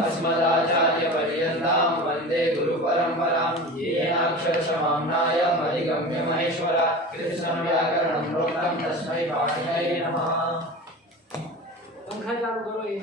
अस्मदाचार्यपर्यन्तां वन्दे गुरुपरम्परां येन अक्षरशमाम्नायम् अधिगम्य महेश्वरा कृष्णं व्याकरणं प्रोक्तं तस्मै पाणिनये नमः। पंखा चालू करो ये।